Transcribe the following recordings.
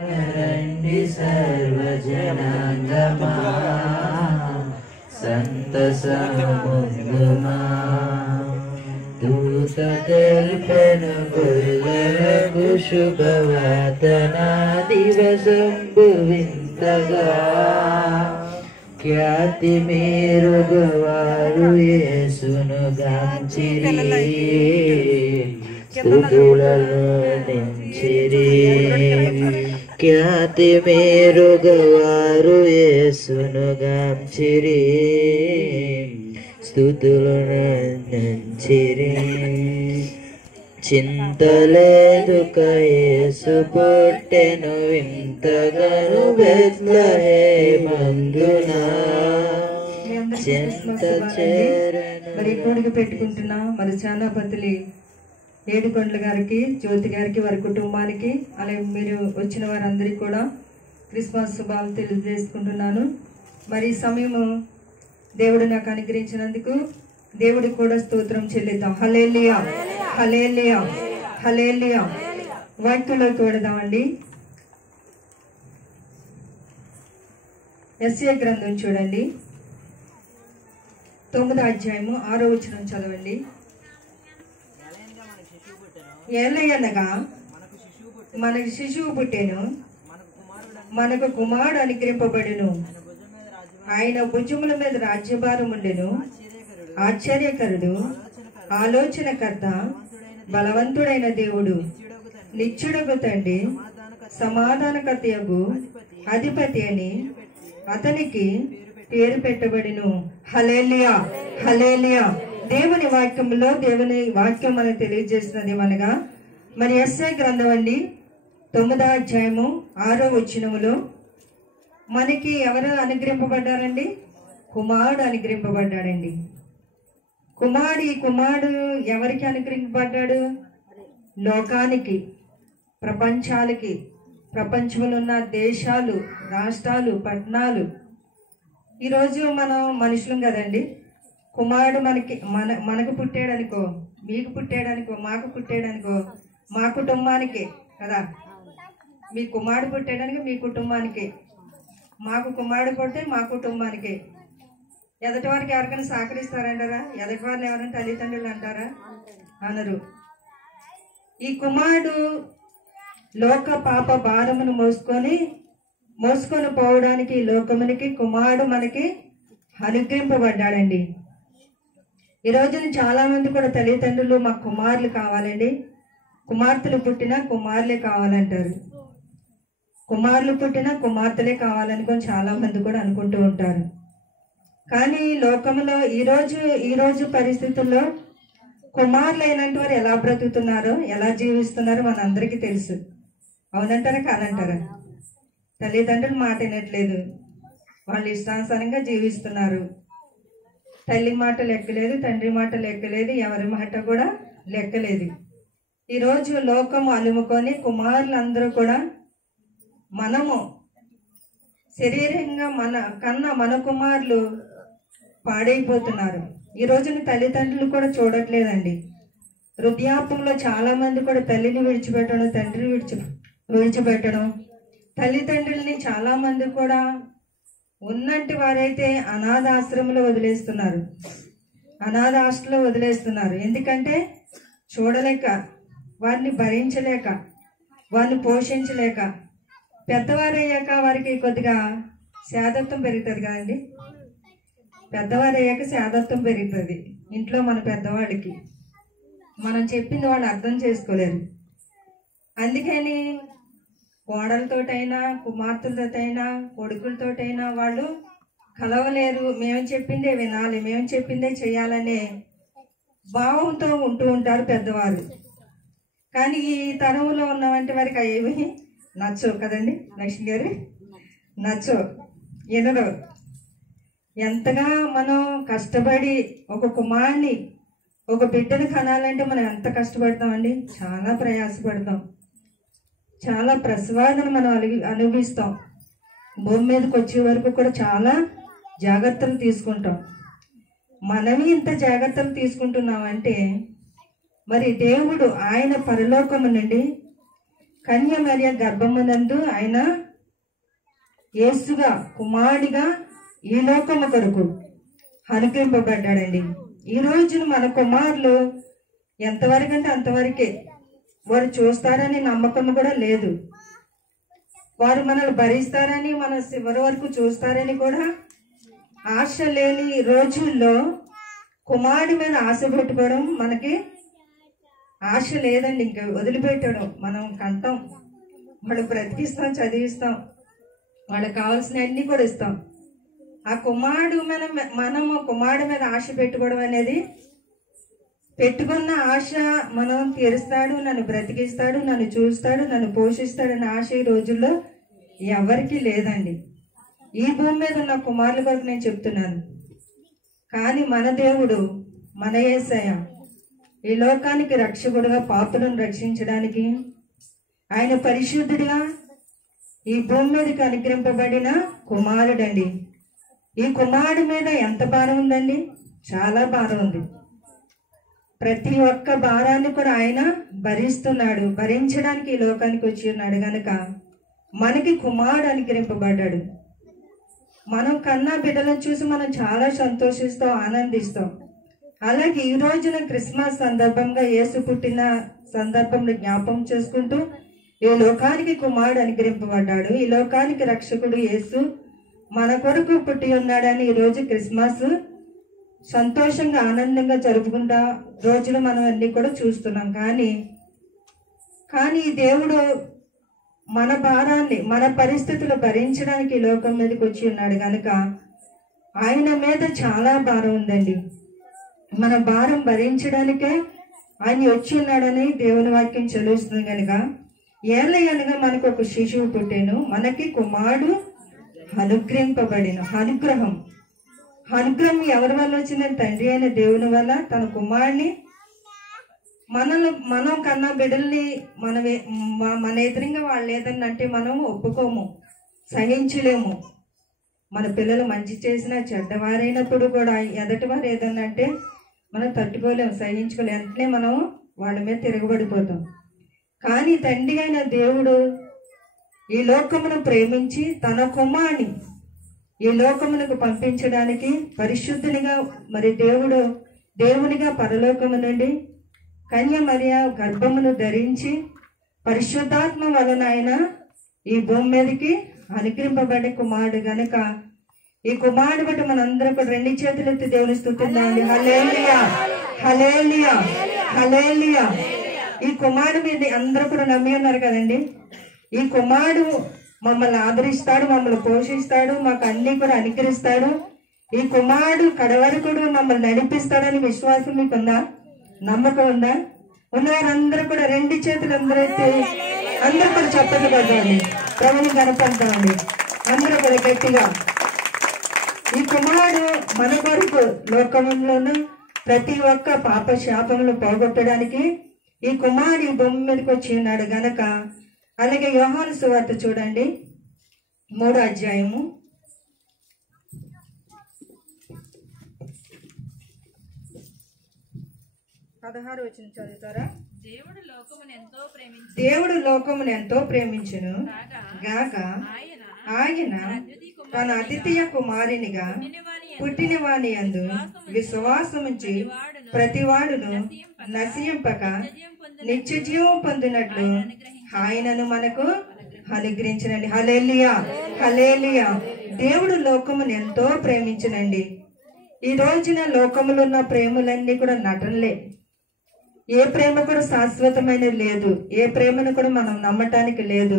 రండి సర్వజనాంగమా సంతసముందుమా దూత తెల్పెను గొల్లలకు శుభవార్తన దివసంబు వింతగా ఖ్యాతి మేరుగవారు యేసును గాంచిరి స్తుతులలో నించిరి ఖ్యాతి మేరుగవారు యేసును గాంచిరి స్తుతులను నించిరి చింతలేదుక యేసు పుట్టెను వింతగను బెత్లెహేమందున చింత చేరెను. మరి కోడికి పెట్టుకుంటున్నా మరి చాలాపతులి ఏడుకొండల గారికి, జ్యోతి గారికి, వారి కుటుంబానికి, అలాగే మీరు వచ్చిన వారందరికీ కూడా క్రిస్మస్ శుభాలు తెలియజేసుకుంటున్నాను. మరి ఈ సమయము దేవుడు నాకు అనుగ్రహించినందుకు దేవుడికి కూడా స్తోత్రం చెల్లిద్దాం. హల్లెలూయా, హల్లెలూయా, హల్లెలూయా. వాక్యంలోకి వెళదామండి. యెషయా గ్రంథం చూడండి, 9వ అధ్యాయము 6వ వచనం చదవండి. ఏలయనగా మనకు శిశువు పుట్టెను, మనకు కుమారుడు అనుగ్రహింపబడెను, ఆయన భుజముల మీద రాజ్యభారం ఉండెను. ఆశ్చర్యకరుడు, ఆలోచనకర్త, బలవంతుడైన దేవుడు, నిత్యుడగు తండ్రి, సమాధానకర్తయగు అధిపతి అని అతనికి పేరు పెట్టబడిను. హల్లెలూయా, హల్లెలూయా. దేవుని వాక్యంలో దేవుని వాక్యం మనకు తెలియజేస్తున్నది అనగా మరి యెషయా గ్రంథం అండి 9వ అధ్యాయము 6వ వచనములో మనకి ఎవరు అనుగ్రహింపబడ్డారండి? కుమారుడు అనుగ్రహింపబడ్డాడండి. ఈ కుమారుడు ఎవరికి అనుగ్రహింపబడ్డాడు? లోకానికి, ప్రపంచాలకి, ప్రపంచంలో ఉన్న దేశాలు, రాష్ట్రాలు, పట్టణాలు. ఈరోజు మనం మనుషులం కదండి. కుమారుడు మనకు పుట్టాడనుకో, మీకు పుట్టాడనుకో, మాకు పుట్టాడనుకో, మా కుటుంబానికే కదా. మీ కుమారుడు పుట్టాడనుకో మీ కుటుంబానికే, మాకు కుమారుడు పుట్టే మా కుటుంబానికే. ఎదటి వారికి ఎవరికైనా సహకరిస్తారంటారా? ఎదటి వారిని ఎవరైనా తల్లిదండ్రులు అంటారా? అనరు. ఈ కుమారుడు లోక పాప భారమును మోసుకొని పోవడానికి లోకమునికి కుమారుడు మనకి అనుగ్రహింపబడ్డాడండి. ఈ రోజున చాలా మంది కూడా తల్లిదండ్రులు మా కుమారులు కావాలండి, కుమార్తెలు పుట్టినా కుమారులే కావాలంటారు, కుమారులు పుట్టినా కుమార్తెలే కావాలనుకొని చాలా మంది కూడా అనుకుంటూ ఉంటారు. కానీ లోకంలో ఈరోజు పరిస్థితుల్లో కుమారులు అయినట్టు వారు ఎలా బ్రతుకుతున్నారో, ఎలా జీవిస్తున్నారో మనందరికీ తెలుసు. అవునంటారా కాదంటారా? తల్లిదండ్రులు మాట వినట్లేదు, వాళ్ళు ఇష్టానుసారంగా జీవిస్తున్నారు. తల్లి మాట లెక్కలేదు, తండ్రి మాట లెక్కలేదు, ఎవరి మాట కూడా లెక్కలేదు. ఈరోజు లోకము అలుముకొని కుమారులందరూ కూడా మనము శరీరంగా మన కుమారులు పాడైపోతున్నారు. ఈ రోజున తల్లిదండ్రులు కూడా చూడట్లేదండి. వృద్ధాప్యంలో చాలా మంది కూడా తల్లిని విడిచిపెట్టడం, తండ్రిని విడిచిపెట్టడం, తల్లిదండ్రుల్ని చాలా మంది కూడా ఉన్నంటి వారైతే అనాథాశ్రమంలో వదిలేస్తున్నారు, అనాథ హాస్టల్లో వదిలేస్తున్నారు. ఎందుకంటే చూడలేక, వారిని భరించలేక, వారిని పోషించలేక. పెద్దవారయ్యాక వారికి కొద్దిగా శాదత్వం పెరుగుతుంది కదండి. పెద్దవారయ్యాక శాదత్వం పెరుగుతుంది ఇంట్లో. మన పెద్దవాడికి మనం చెప్పింది వాళ్ళు అర్థం చేసుకోలేరు. అందుకని కోడలతోటైనా, కుమార్తెలతోటైనా, కొడుకులతోటైనా వాళ్ళు కలవలేరు. మేము చెప్పిందే వినాలి, మేము చెప్పిందే చేయాలనే భావంతో ఉంటూ ఉంటారు పెద్దవారు. కానీ ఈ తరంలో ఉన్నవంటి వారికి ఏమి నచ్చవు కదండి లక్ష్మి గారు, నచ్చవు, ఎనరు. ఎంతగా మనం కష్టపడి ఒక కుమారుని, ఒక బిడ్డను కనాలంటే మనం ఎంత కష్టపడతామండి. చాలా ప్రయాసపడతాం, చాలా ప్రసవాదను మనం అనుభవిస్తాం. భూమి మీదకి వచ్చే వరకు కూడా చాలా జాగ్రత్తలు తీసుకుంటాం. మనమే ఇంత జాగ్రత్తలు తీసుకుంటున్నామంటే మరి దేవుడు ఆయన పరలోకము నుండి కన్య మరియ గర్భమునందు ఆయన యేసుగా కుమారుడిగా ఈ లోకము కొరకు అనుగ్రహింపబడ్డాడండి. ఈ రోజున మన కుమారులు ఎంతవరకు అంటే అంతవరకే, వారు చూస్తారని నమ్మకం కూడా లేదు. వారు మనల్ని భరిస్తారని, మన చివరి వరకు చూస్తారని కూడా ఆశ లేని రోజుల్లో కుమారుడి మీద ఆశ పెట్టుకోవడం మనకి ఆశ లేదండి. ఇంకా వదిలిపెట్టడం మనం కంటాం, వాళ్ళు బ్రతికిస్తాం, చదివిస్తాం, వాళ్ళకి కావాల్సినవన్నీ కూడా ఇస్తాం. ఆ మనము కుమారుడి మీద ఆశ పెట్టుకోవడం అనేది, పెట్టుకున్న ఆశ మనం తీరుస్తాడు, నన్ను బ్రతికిస్తాడు, నన్ను చూస్తాడు, నన్ను పోషిస్తాడన్న ఆశ ఈ రోజుల్లో ఎవరికీ లేదండి. ఈ భూమి మీద ఉన్న కుమారుల కొరకు నేను చెప్తున్నాను. కానీ మన దేవుడు, మన యేసయ్య ఈ లోకానికి రక్షకుడుగా, పాపులను రక్షించడానికి ఆయన పరిశుద్ధుడిగా ఈ భూమి మీదకి అనుగ్రహింపబడిన కుమారుడండి. ఈ కుమారుడి మీద ఎంత భారం ఉందండి? చాలా భారం ఉంది. ప్రతి ఒక్క భారాన్ని కూడా ఆయన భరిస్తున్నాడు. భరించడానికి ఈ లోకానికి వచ్చి ఉన్నాడు గనక మనకి కుమారుడు అనుగ్రహింపబడ్డాడు. మనం కన్నా బిడ్డలను చూసి మనం చాలా సంతోషిస్తాం, ఆనందిస్తాం. అలాగే ఈ రోజున క్రిస్మస్ సందర్భంగా యేసు పుట్టిన సందర్భంలో జ్ఞాపకం చేసుకుంటూ ఈ లోకానికి కుమారుడు అనుగ్రహింపబడ్డాడు, ఈ లోకానికి రక్షకుడు యేసు మన కొరకు పుట్టి ఉన్నాడని ఈ రోజు క్రిస్మస్ సంతోషంగా ఆనందంగా జరుపుకుంటా రోజులు మనం అన్ని కూడా చూస్తున్నాం. కానీ ఈ దేవుడు మన భారాన్ని, మన పరిస్థితులు భరించడానికి ఈ లోకం మీదకి వచ్చి ఉన్నాడు కనుక ఆయన మీద చాలా భారం ఉందండి. మన భారం భరించడానికే ఆయన వచ్చి ఉన్నాడని దేవుని వాక్యం చెల్లిస్తుంది. కనుక ఏళ్ళయనగా మనకు ఒక శిశువు పుట్టెను, మనకి కుమారుడు అనుగ్రహింపబడిన. అనుగ్రహం ఎవరి వల్ల వచ్చిందని తండ్రి అయిన దేవుని వల్ల తన కుమారుని మనం కన్నా బిడ్డల్ని మన ఎదురుగా వాళ్ళు ఏదన్నంటే మనం ఒప్పుకోము, సహించలేము. మన పిల్లలు మంచి చేసినా చెడ్డవారైనప్పుడు కూడా ఎదటి వారు ఏదన్నంటే మనం తట్టుకోలేము, సహించుకోలేము. వెంటనే మనం వాళ్ళ మీద తిరగబడిపోతాం. కానీ తండ్రి అయిన దేవుడు ఈ లోకమును ప్రేమించి తన కుమారుని ఈ లోకమునకు పంపించడానికి పరిశుద్ధునిగా, మరి దేవునిగా పరలోకము నుండి కన్య మరియ గర్భమును ధరించి పరిశుద్ధాత్మ వలన ఆయన ఈ భూమి మీదకి అనుగ్రహింపబడే కుమారుడు గనుక ఈ కుమారుడు బట్టి మనందరం కూడా రెండు చేతులు ఎత్తి దేవుని స్తుతిద్దామండి. హల్లెలూయా, హల్లెలూయా, హల్లెలూయా. ఈ కుమారుడు మీద అందరూ కూడా నమ్మి ఉన్నారు కదండి. ఈ కుమారుడు మమ్మల్ని ఆదరిస్తాడు, మమ్మల్ని పోషిస్తాడు, మాకు అన్ని కూడా అనుగ్రహిస్తాడు. ఈ కుమారుడు కడవరకుడు మమ్మల్ని నడిపిస్తాడని విశ్వాసం మీకుందా? నమ్మకం ఉందా? ఉన్నవారందరూ కూడా రెండు చేతులు అందరూ కూడా చెప్పండి కదండి, ప్రభుని కనపడతామండి అందరూ కూడా గట్టిగా. ఈ కుమారుడు మన కొరకు లోకంలోనూ ప్రతి ఒక్క పాప శాపములు పోగొట్టడానికి ఈ కుమారుడు ఈ భూమి మీదకి వచ్చి ఉన్నాడు గనక. అలాగే యోహాను సువార్త చూడండి, 3వ అధ్యాయము 16 వచనం చదువుతారా? దేవుడు లోకమును ఎంతో ప్రేమించును గాక ఆయన తన అద్వితీయ కుమారునిగా పుట్టిన వాని యందు విశ్వాసముంచి ప్రతివాడును నశింపక నిత్య జీవం పొందినట్లు ఆయనను మనకు అనుగ్రహించనండి. హల్లెలూయా, హల్లెలూయా. దేవుడు లోకమును ఎంతో ప్రేమించనండి. ఈ రోజున లోకములో ఉన్న ప్రేమలన్నీ కూడా నటనలే. ఏ ప్రేమ కూడా శాశ్వతమైనది లేదు. ఏ ప్రేమను కూడా మనం నమ్మటానికి లేదు.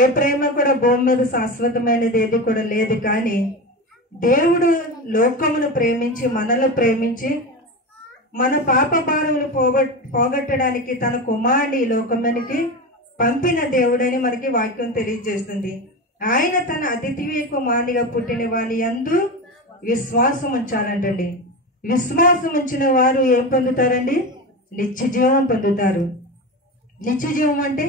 ఏ ప్రేమ కూడా భూమి మీద శాశ్వతమైనది ఏది కూడా లేదు. కానీ దేవుడు లోకమును ప్రేమించి, మనల్ని ప్రేమించి, మన పాప భారములు పోగొట్టడానికి తన కుమారుని ఈ లోకమునికి పంపిన దేవుడని మనకి వాక్యం తెలియజేస్తుంది. ఆయన తన అద్వితీయ కుమారునిగా పుట్టిన వాని యందు విశ్వాసం ఉంచాలంటండి. విశ్వాసం ఉంచిన వారు ఏం పొందుతారండి? నిత్య జీవం పొందుతారు. నిత్య జీవం అంటే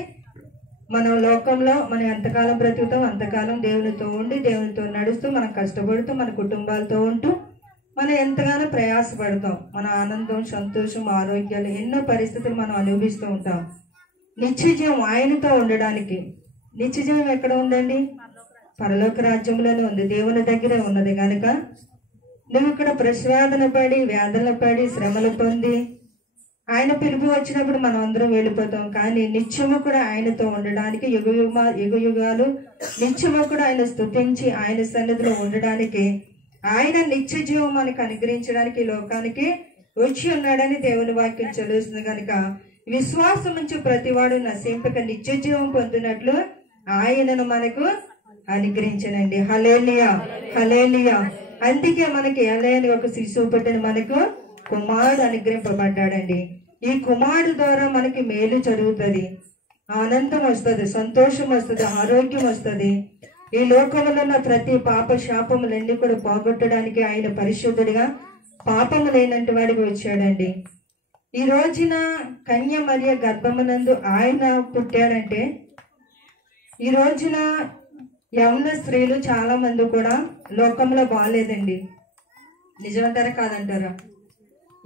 మనం లోకంలో మనం ఎంతకాలం బ్రతుకుతాం అంతకాలం దేవునితో ఉండి, దేవునితో నడుస్తూ, మనం కష్టపడుతూ, మన కుటుంబాలతో ఉంటూ మనం ఎంతగానో ప్రయాసపడతాం. మన ఆనందం, సంతోషం, ఆరోగ్యాలు, ఎన్నో పరిస్థితులు మనం అనుభవిస్తూ ఉంటాం. నిత్యజీవం ఆయనతో ఉండడానికి. నిత్యజీవం ఎక్కడ ఉందండి? పరలోక రాజ్యంలోనే ఉంది, దేవుని దగ్గరే ఉన్నది. కనుక నువ్వు ఇక్కడ ప్రశ్వాదన పడి, వేదన పడి, శ్రమలు పొంది ఆయన పిలుపు వచ్చినప్పుడు మనం అందరం వెళ్ళిపోతాం. కానీ నిత్యము కూడా ఆయనతో ఉండడానికి, యుగ యుగాలు నిత్యము కూడా ఆయన స్తుతించి ఆయన సన్నిధిలో ఉండడానికి, ఆయన నిత్య జీవం మనకు అనుగ్రహించడానికి ఈ లోకానికి వచ్చి ఉన్నాడని దేవుని వాక్యం చదువుతుంది. కనుక విశ్వాసం నుంచి ప్రతివాడు నశింపక నిత్య జీవం పొందినట్లు ఆయనను మనకు అనుగ్రహించనండి. హల్లెలూయా, హల్లెలూయా. అందుకే మనకి ఎలయని ఒక శిశువు పుట్టిన మనకు కుమారుడు అనుగ్రహింపబడ్డాడండి. ఈ కుమారుడు ద్వారా మనకి మేలు జరుగుతుంది, ఆనందం వస్తుంది, సంతోషం వస్తుంది, ఆరోగ్యం వస్తుంది. ఈ లోకంలో ఉన్న ప్రతి పాప శాపములన్నీ కూడా పోగొట్టడానికి ఆయన పరిశుద్ధుడిగా, పాపము లేనంటి వాడికి వచ్చాడండి. ఈ రోజున కన్య మరియ గర్భమునందు ఆయన పుట్టాడంటే, ఈ రోజున యవన స్త్రీలు చాలా మంది కూడా లోకంలో బాగాలేదండి. నిజమంటారా కాదంటారా?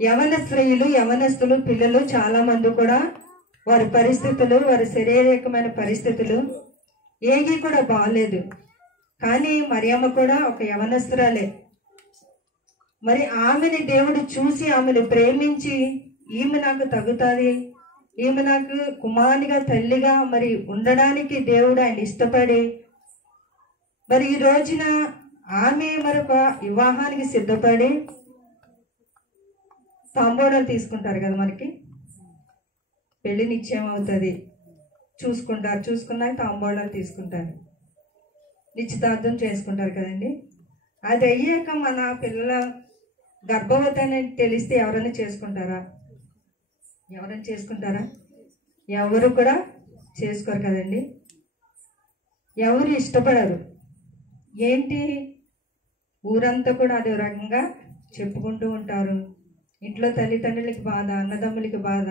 యవన స్త్రీలు, యవనస్తులు, పిల్లలు చాలా మంది కూడా వారి పరిస్థితులు, వారి శారీరకమైన పరిస్థితులు ఏవి కూడా బాగాలేదు. కానీ మరియమ్మ కూడా ఒక యవనస్తురాలే. మరి ఆమెని దేవుడు చూసి ఆమెను ప్రేమించి, ఈమె నాకు తగుతుంది, ఈమె నాకు కుమారునిగా, తల్లిగా మరి ఉండడానికి దేవుడు ఆయన ఇష్టపడి, మరి ఈ రోజున ఆమె మరొక వివాహానికి సిద్ధపడి తాంబూలాలు తీసుకుంటారు కదా. మనకి పెళ్లి నిశ్చయం అవుతుంది, చూసుకున్నాక తాంబూలాలు తీసుకుంటారు, నిశ్చితార్థం చేసుకుంటారు కదండి. అది అయ్యాక మన పిల్లల గర్భవతి అని తెలిస్తే ఎవరైనా చేసుకుంటారా? ఎవరు కూడా చేసుకోరు కదండి. ఎవరు ఇష్టపడరు. ఏంటి, ఊరంతా కూడా అదే రకంగా చెప్పుకుంటూ ఉంటారు. ఇంట్లో తల్లిదండ్రులకి బాధ, అన్నదమ్ములకి బాధ,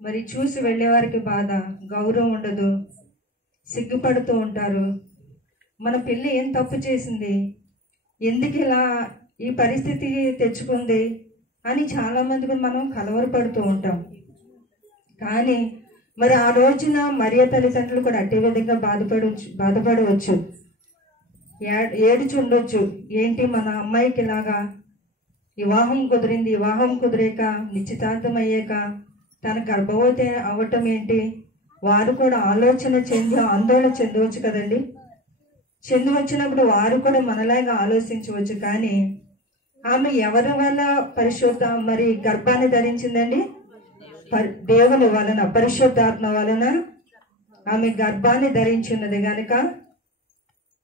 మరి చూసి వెళ్ళేవారికి బాధ, గౌరవం ఉండదు, సిగ్గుపడుతూ ఉంటారు. మన పిల్ల ఏం తప్పు చేసింది, ఎందుకు ఇలా ఈ పరిస్థితి తెచ్చుకుంది అని చాలామంది కూడా మనం కలవరపడుతూ ఉంటాం. కానీ మరి ఆ రోజున మరియ తల్లిదండ్రులు కూడా అదే విధంగా బాధపడవచ్చు, ఏడుచి ఉండొచ్చు. ఏంటి, మన అమ్మాయికి ఇలాగా వివాహం కుదిరింది, వివాహం కుదిరేక నిశ్చితార్థం అయ్యాక తన గర్భవతి అవ్వటం ఏంటి? వారు కూడా ఆలోచన చెంది ఆందోళన చెందవచ్చు కదండి. చెందవచ్చినప్పుడు వారు కూడా మనలాగా ఆలోచించవచ్చు. కానీ ఆమె ఎవరి వల్ల పరిశుద్ధ మరి గర్భాన్ని ధరించిందండి? దేవుని వలన, పరిశుద్ధాత్మ వలన ఆమె గర్భాన్ని ధరించున్నది. కనుక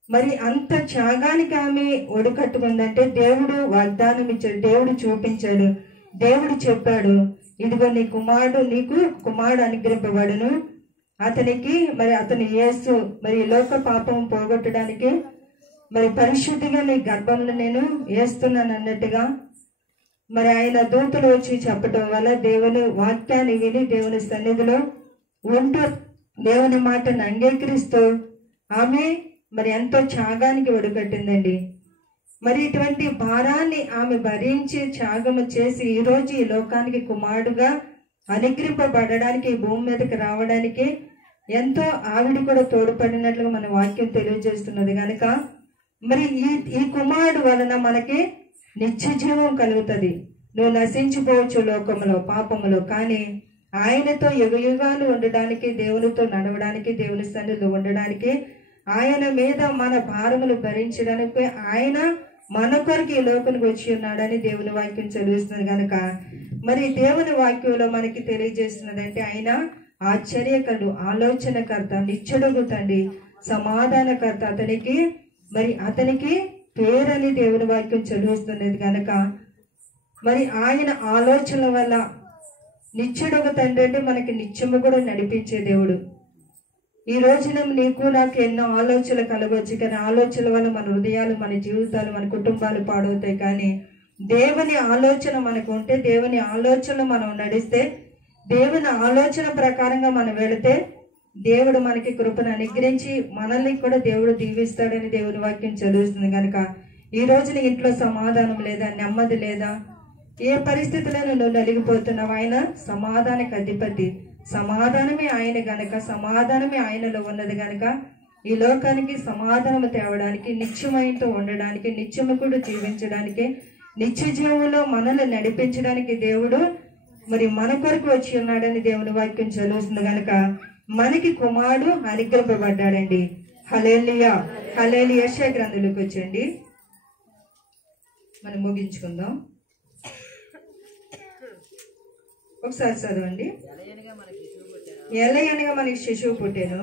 మరి అంత త్యాగానికి ఆమె ఒడికట్టుకుందంటే దేవుడు వాగ్దానం ఇచ్చాడు, దేవుడు చూపించాడు, దేవుడు చెప్పాడు, ఇదిగో నీకు కుమారుడు అనుగ్రహింపబడును, అతనికి మరి అతని యేసు మరి లోక పాపం పోగొట్టడానికి మరి పరిశుద్ధిగా నీ గర్భంలో నేను వేస్తున్నాను అన్నట్టుగా మరి ఆయన దూతలు వచ్చి చెప్పటం వల్ల దేవుని వాక్యాన్ని విని దేవుని సన్నిధిలో ఉంటూ దేవుని మాటను అంగీకరిస్తూ ఆమె మరి ఎంతో త్యాగానికి ఒడిగట్టిందండి. మరి ఇటువంటి భారాన్ని ఆమె భరించి త్యాగము చేసి ఈరోజు ఈ లోకానికి కుమారుడుగా అనుగ్రహింపబడడానికి, భూమి మీదకి రావడానికి ఎంతో ఆవిడ కూడా తోడ్పడినట్లుగా మన వాక్యం తెలియజేస్తున్నది. కనుక మరి ఈ కుమారుడు వలన మనకి నిత్య జీవం కలుగుతుంది. నువ్వు నశించిపోవచ్చు లోకంలో, పాపములో, కానీ ఆయనతో యుగయుగాలు ఉండడానికి, దేవునితో నడవడానికి, దేవుని సన్నిధిలో ఉండడానికి, ఆయన మీద మన భారములు భరించడానికి ఆయన మన కొరకు ఈ లోకానికి వచ్చి ఉన్నాడని దేవుని వాక్యం చదివిస్తున్నది. కనుక మరి దేవుని వాక్యంలో మనకి తెలియజేస్తున్నదంటే ఆయన ఆశ్చర్యకరుడు, ఆలోచనకర్త, నిత్యుడుగు తండ్రి, సమాధానకర్త, అతనికి పేరని దేవుని వాక్యం చదివిస్తున్నది. కనుక మరి ఆయన ఆలోచనల వల్ల నిత్యుడుగు తండ్రి అంటే మనకి నిత్యము కూడా నడిపించే దేవుడు. ఈ రోజున నీకు నాకు ఎన్నో ఆలోచనలు కలగవచ్చు, కానీ ఆలోచనల వల్ల మన హృదయాలు, మన జీవితాలు, మన కుటుంబాలు పాడవుతాయి. కానీ దేవుని ఆలోచన మనకు ఉంటే, దేవుని ఆలోచనలు మనం నడిస్తే, దేవుని ఆలోచన ప్రకారంగా మనం వెళితే దేవుడు మనకి కృపను అనుగ్రహించి మనల్ని కూడా దేవుడు దీవిస్తాడని దేవుని వాక్యం చదువుతుంది. కనుక ఈ రోజు నీ ఇంట్లో సమాధానం లేదా, నెమ్మది లేదా, ఏ పరిస్థితుల్లో నువ్వు నలిగిపోతున్నావు, ఆయన సమాధానకు అధిపతి, సమాధానమే ఆయన గనక, సమాధానమే ఆయనలో ఉన్నది గనక ఈ లోకానికి సమాధానము తేవడానికి, నిత్యమైనతో ఉండడానికి, నిత్యము కూడా జీవించడానికి, నిత్య జీవంలో మనల్ని నడిపించడానికి దేవుడు మరి మన కొరకు వచ్చి ఉన్నాడని దేవుని వాక్యం చదువుతుంది గనక మనకి కుమారుడు అనుగ్రహింపబడ్డాడండి. హల్లెలూయా. హల్లెలూయా. యెషయా గ్రంథంలోకి వచ్చండి, మనం ముగించుకుందాం. ఒకసారి చదవండి. ఎలయనగా మనకి శిశువు పుట్టెను,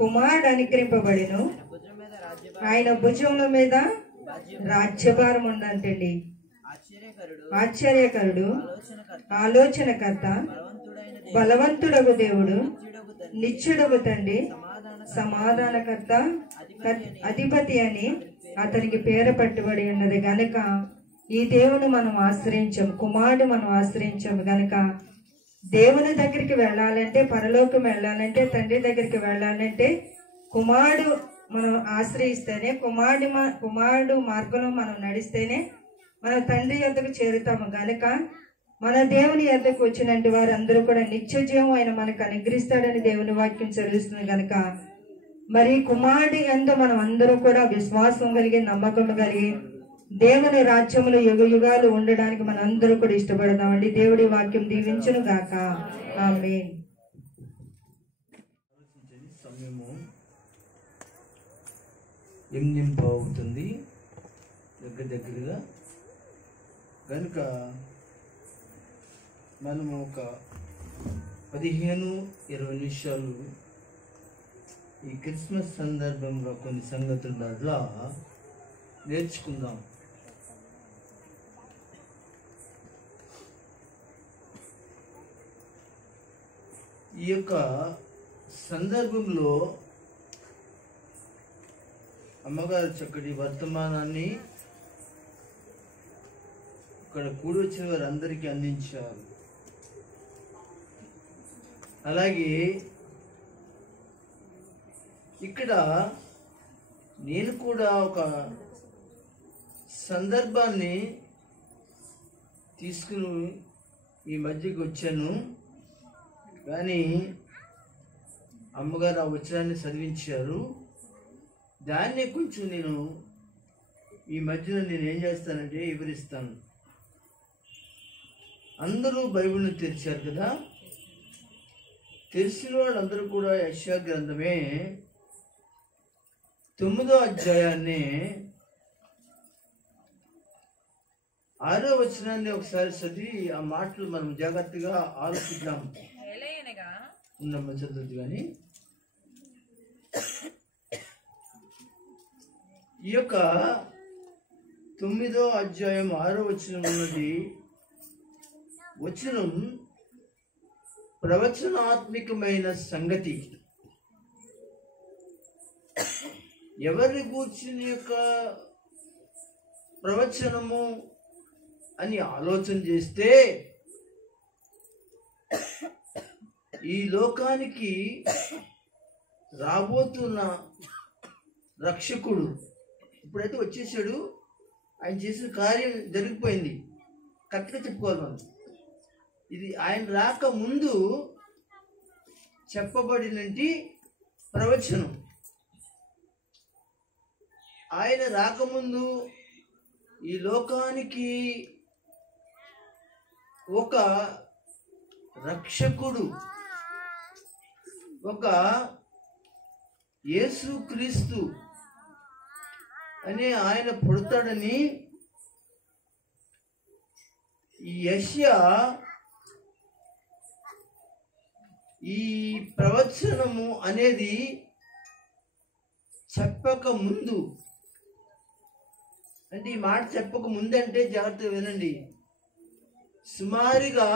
కుమారుడు అనుగ్రహింపబడెను, ఆయన భుజముల మీద రాజ్యభారం ఉందంటండి. ఆశ్చర్యకరుడు, ఆలోచనకర్త, బలవంతుడగు దేవుడు, నిత్యుడగు తండ్రి, సమాధానకర్త, అధిపతి అని అతనికి పేరు పట్టుబడి ఉన్నది గనక ఈ దేవుని మనం ఆశ్రయించాం, కుమారుడు మనం ఆశ్రయించాం గనక దేవుని దగ్గరికి వెళ్ళాలంటే, పరలోకం వెళ్ళాలంటే, తండ్రి దగ్గరికి వెళ్ళాలంటే కుమారుడు మనం ఆశ్రయిస్తేనే, కుమారుడు మార్గంలో మనం నడిస్తేనే మన తండ్రి యొద్దకు చేరుతాము గనక మన దేవుని యొద్దకు వచ్చినట్టు వారందరూ కూడా నిత్య జీవం ఆయన మనకు అనుగ్రహిస్తాడని దేవుని వాక్యం చదివిస్తుంది గనక మరి కుమారుడి యందు మనం అందరూ కూడా విశ్వాసం కలిగి, నమ్మకం కలిగి దేవుని రాజ్యములో యుగ యుగాలు ఉండడానికి మనం అందరూ కూడా ఇష్టపడదామండి. దేవుడి వాక్యం దీవించును గాక. ఆమేన్. సమయము 8 అవుతుంది దగ్గరగా కనుక మనము ఒక 15-20 నిమిషాలు ఈ క్రిస్మస్ సందర్భంగా కొన్ని సంగతుల ద్వారా నేర్చుకుందాం. ఈ యొక్క సందర్భంలో అమ్మగారు చక్కటి వర్తమానాన్ని ఇక్కడ కూడి వచ్చిన వారందరికీ అందించారు. అలాగే ఇక్కడ నేను కూడా ఒక సందర్భాన్ని తీసుకుని ఈ మధ్యకి వచ్చాను, కానీ అమ్మగారు ఆ వచనాన్ని చదివించారు. దాన్నే కొంచెం నేను ఈ మధ్యలో ఏం చేస్తానంటే వివరిస్తాను. అందరూ బైబిల్ని తెరిచారు కదా, తెలిసిన వాళ్ళందరూ కూడా యెషయా గ్రంథమే 9వ అధ్యాయాన్ని 6వ వచనాన్ని ఒకసారి చదివి ఆ మాటలు మనం జాగ్రత్తగా ఆలోచిద్దాం. ఉన్నమ్మ చదువుతుంది కానీ ఈ యొక్క 9వ అధ్యాయం 6వ వచనం ఉన్నది. వచనం ప్రవచనాత్మకమైన సంగతి. ఎవరిని కూర్చుని యొక్క ప్రవచనము అని ఆలోచన చేస్తే ఈ లోకానికి రాబోతున్న రక్షకుడు ఇప్పుడైతే వచ్చేసాడు, ఆయన చేసిన కార్యం జరిగిపోయింది, కరెక్ట్గా చెప్పుకోవాలి మనం. ఇది ఆయన రాక ముందు చెప్పబడినటి ప్రవచనం. ఆయన రాకముందు ఈ లోకానికి ఒక రక్షకుడు, ఒక యేసుక్రీస్తు అనే ఆయన పుడతాడని ఈ యెషయా ఈ ప్రవచనము అనేది చెప్పక ముందు, అంటే ఈ మాట చెప్పక ముందంటే జాగ్రత్తగా వినండి, సుమారుగా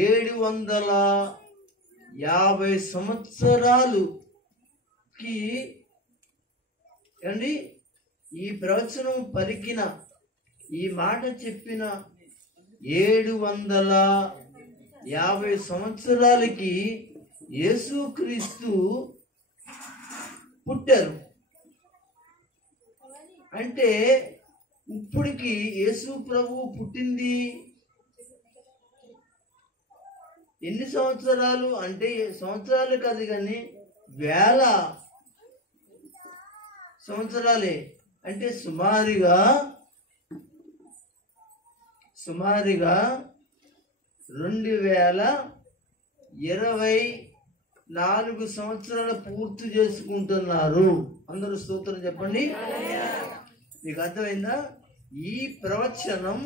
750 సంవత్సరాలుకి అండి ఈ ప్రవచనం పలికిన, ఈ మాట చెప్పిన 750 సంవత్సరాలకి యేసుక్రీస్తు పుట్టారు. అంటే ఇప్పటికి యేసు ప్రభు పుట్టింది ఎన్ని సంవత్సరాలు అంటే సంవత్సరాలు కాదు కానీ వేల సంవత్సరాలే. అంటే సుమారుగా 2024 సంవత్సరాలు పూర్తి చేసుకుంటున్నారు. అందరూ స్తోత్రం చెప్పండి. మీకు అర్థమైందా? ఈ ప్రవచనం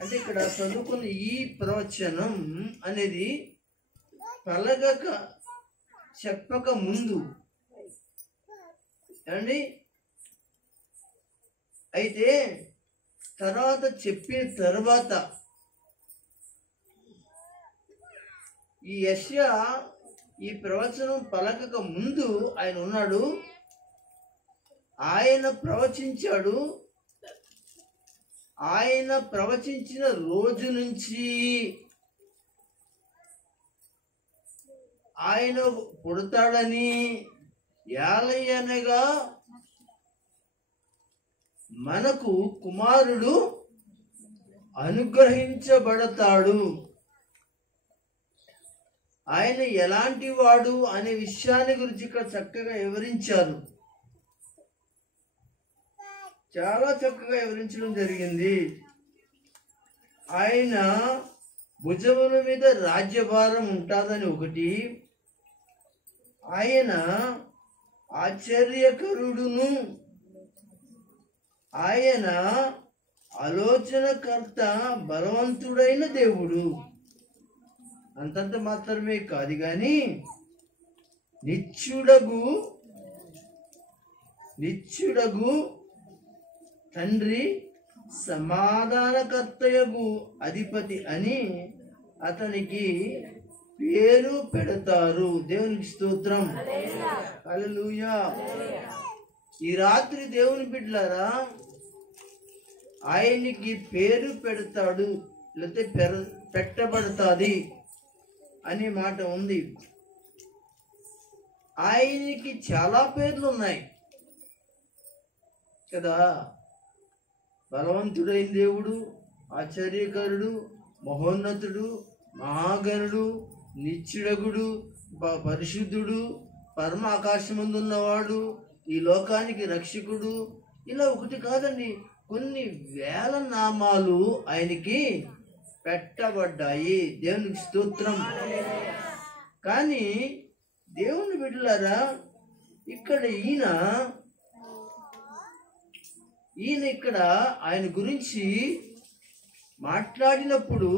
అంటే ఇక్కడ చదువుకున్న ఈ ప్రవచనం అనేది పలగక చెప్పక ముందు ఏమండి, అయితే తర్వాత చెప్పిన తర్వాత ఈ యెషయా ఈ ప్రవచనం పలకక ముందు ఆయన ఉన్నాడు. ఆయన ప్రవచించాడు. ఆయన ప్రవచించిన రోజు నుంచి ఆయన పుడతాడని యాలయనగా మనకు కుమారుడు అనుగ్రహించబడతాడు. ఆయన ఎలాంటి వాడు అనే విషయాన్ని గురించి ఇక్కడ చక్కగా వివరించారు. చాలా చక్కగా వివరించడం జరిగింది. ఆయన భుజముల మీద రాజ్యభారం ఉంటుందని ఒకటి, ఆయన ఆశ్చర్యకరుడును, ఆయన ఆలోచనకర్త, బలవంతుడైన దేవుడు. అంతంత మాత్రమే కాదు కానీ నిత్యుడగు తండ్రి, సమాధానకర్తయగు అధిపతి అని అతనికి పేరు పెడతారు. దేవునికి స్తోత్రం. హల్లెలూయా. ఈ రాత్రి దేవుని బిడ్డలారా, ఆయనకి పేరు పెడతాడు లేకపోతే పెట్టబడతాది అనే మాట ఉంది. ఆయనకి చాలా పేర్లు ఉన్నాయి కదా. బలవంతుడైన దేవుడు, ఆశ్చర్యకరుడు, మహోన్నతుడు, మహాగణుడు, నిత్యుడగుడు, పరిశుద్ధుడు, పరమ ఆకాశమందున్నవాడు, ఈ లోకానికి రక్షకుడు. ఇలా ఒకటి కాదండి, కొన్ని వేల నామాలు ఆయనకి పెట్టబడ్డాయి. దేవునికి స్తోత్రం. కానీ దేవుని బిడ్డలారా, ఇక్కడ ఈయన ఇక్కడ ఆయన గురించి మాట్లాడినప్పుడు,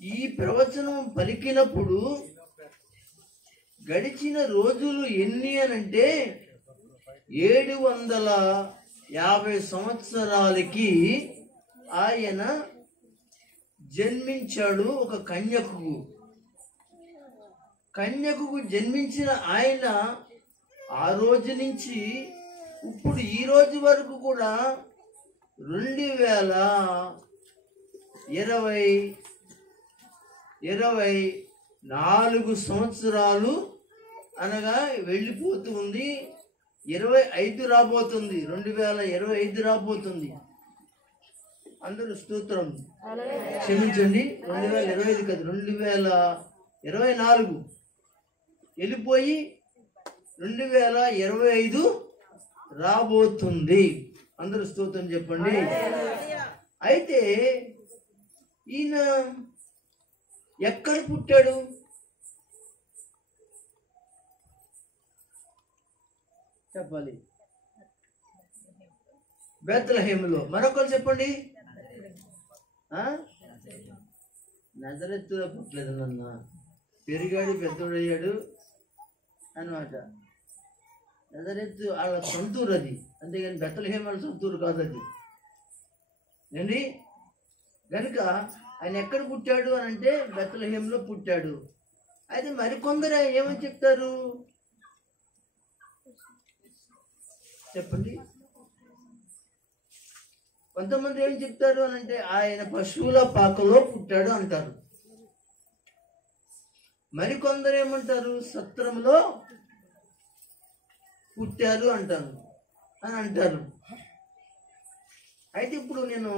ఈ ప్రవచనం పలికినప్పుడు గడిచిన రోజులు ఎన్ని అనంటే 750 సంవత్సరాలకి ఆయన జన్మించాడు. ఒక కన్యకు జన్మించిన ఆయన ఆ రోజు నుంచి ఇప్పుడు ఈ రోజు వరకు కూడా 2024 సంవత్సరాలు అనగా వెళ్ళిపోతూ ఉంది. 25 రాబోతుంది, 2025 రాబోతుంది. అందరూ స్తోత్రం. క్షమించండి, 2025 కాదు, 2024 వెళ్ళిపోయి 2025 రాబోతుంది. అందరూ స్తోత్రం చెప్పండి. అయితే ఈయన ఎక్కడ పుట్టాడు? చెప్పాలి. బెత్లెహేములో. మరొకరు చెప్పండి. నజరెత్తులో పుట్టలేదు నాన్న, పెరిగాడు, పెద్దోడయ్యాడు అన్నమాట. నజరెత్తు వాళ్ళ సొంతూరు అది, అంతేగాని బెత్లెహేము వాళ్ళ సొంతూరు కాదు అది ఏంటి. కనుక ఆయన ఎక్కడ పుట్టాడు అని అంటే బెత్లెహేములో పుట్టాడు. అయితే మరికొందరు ఏమని చెప్తారు చెప్పండి? కొంతమంది ఏం చెప్తారు అని అంటే ఆయన పశువుల పాకలో పుట్టాడు అంటారు. మరికొందరు ఏమంటారు సత్రంలో పుట్టారు అంటారు అని అంటారు. అయితే ఇప్పుడు నేను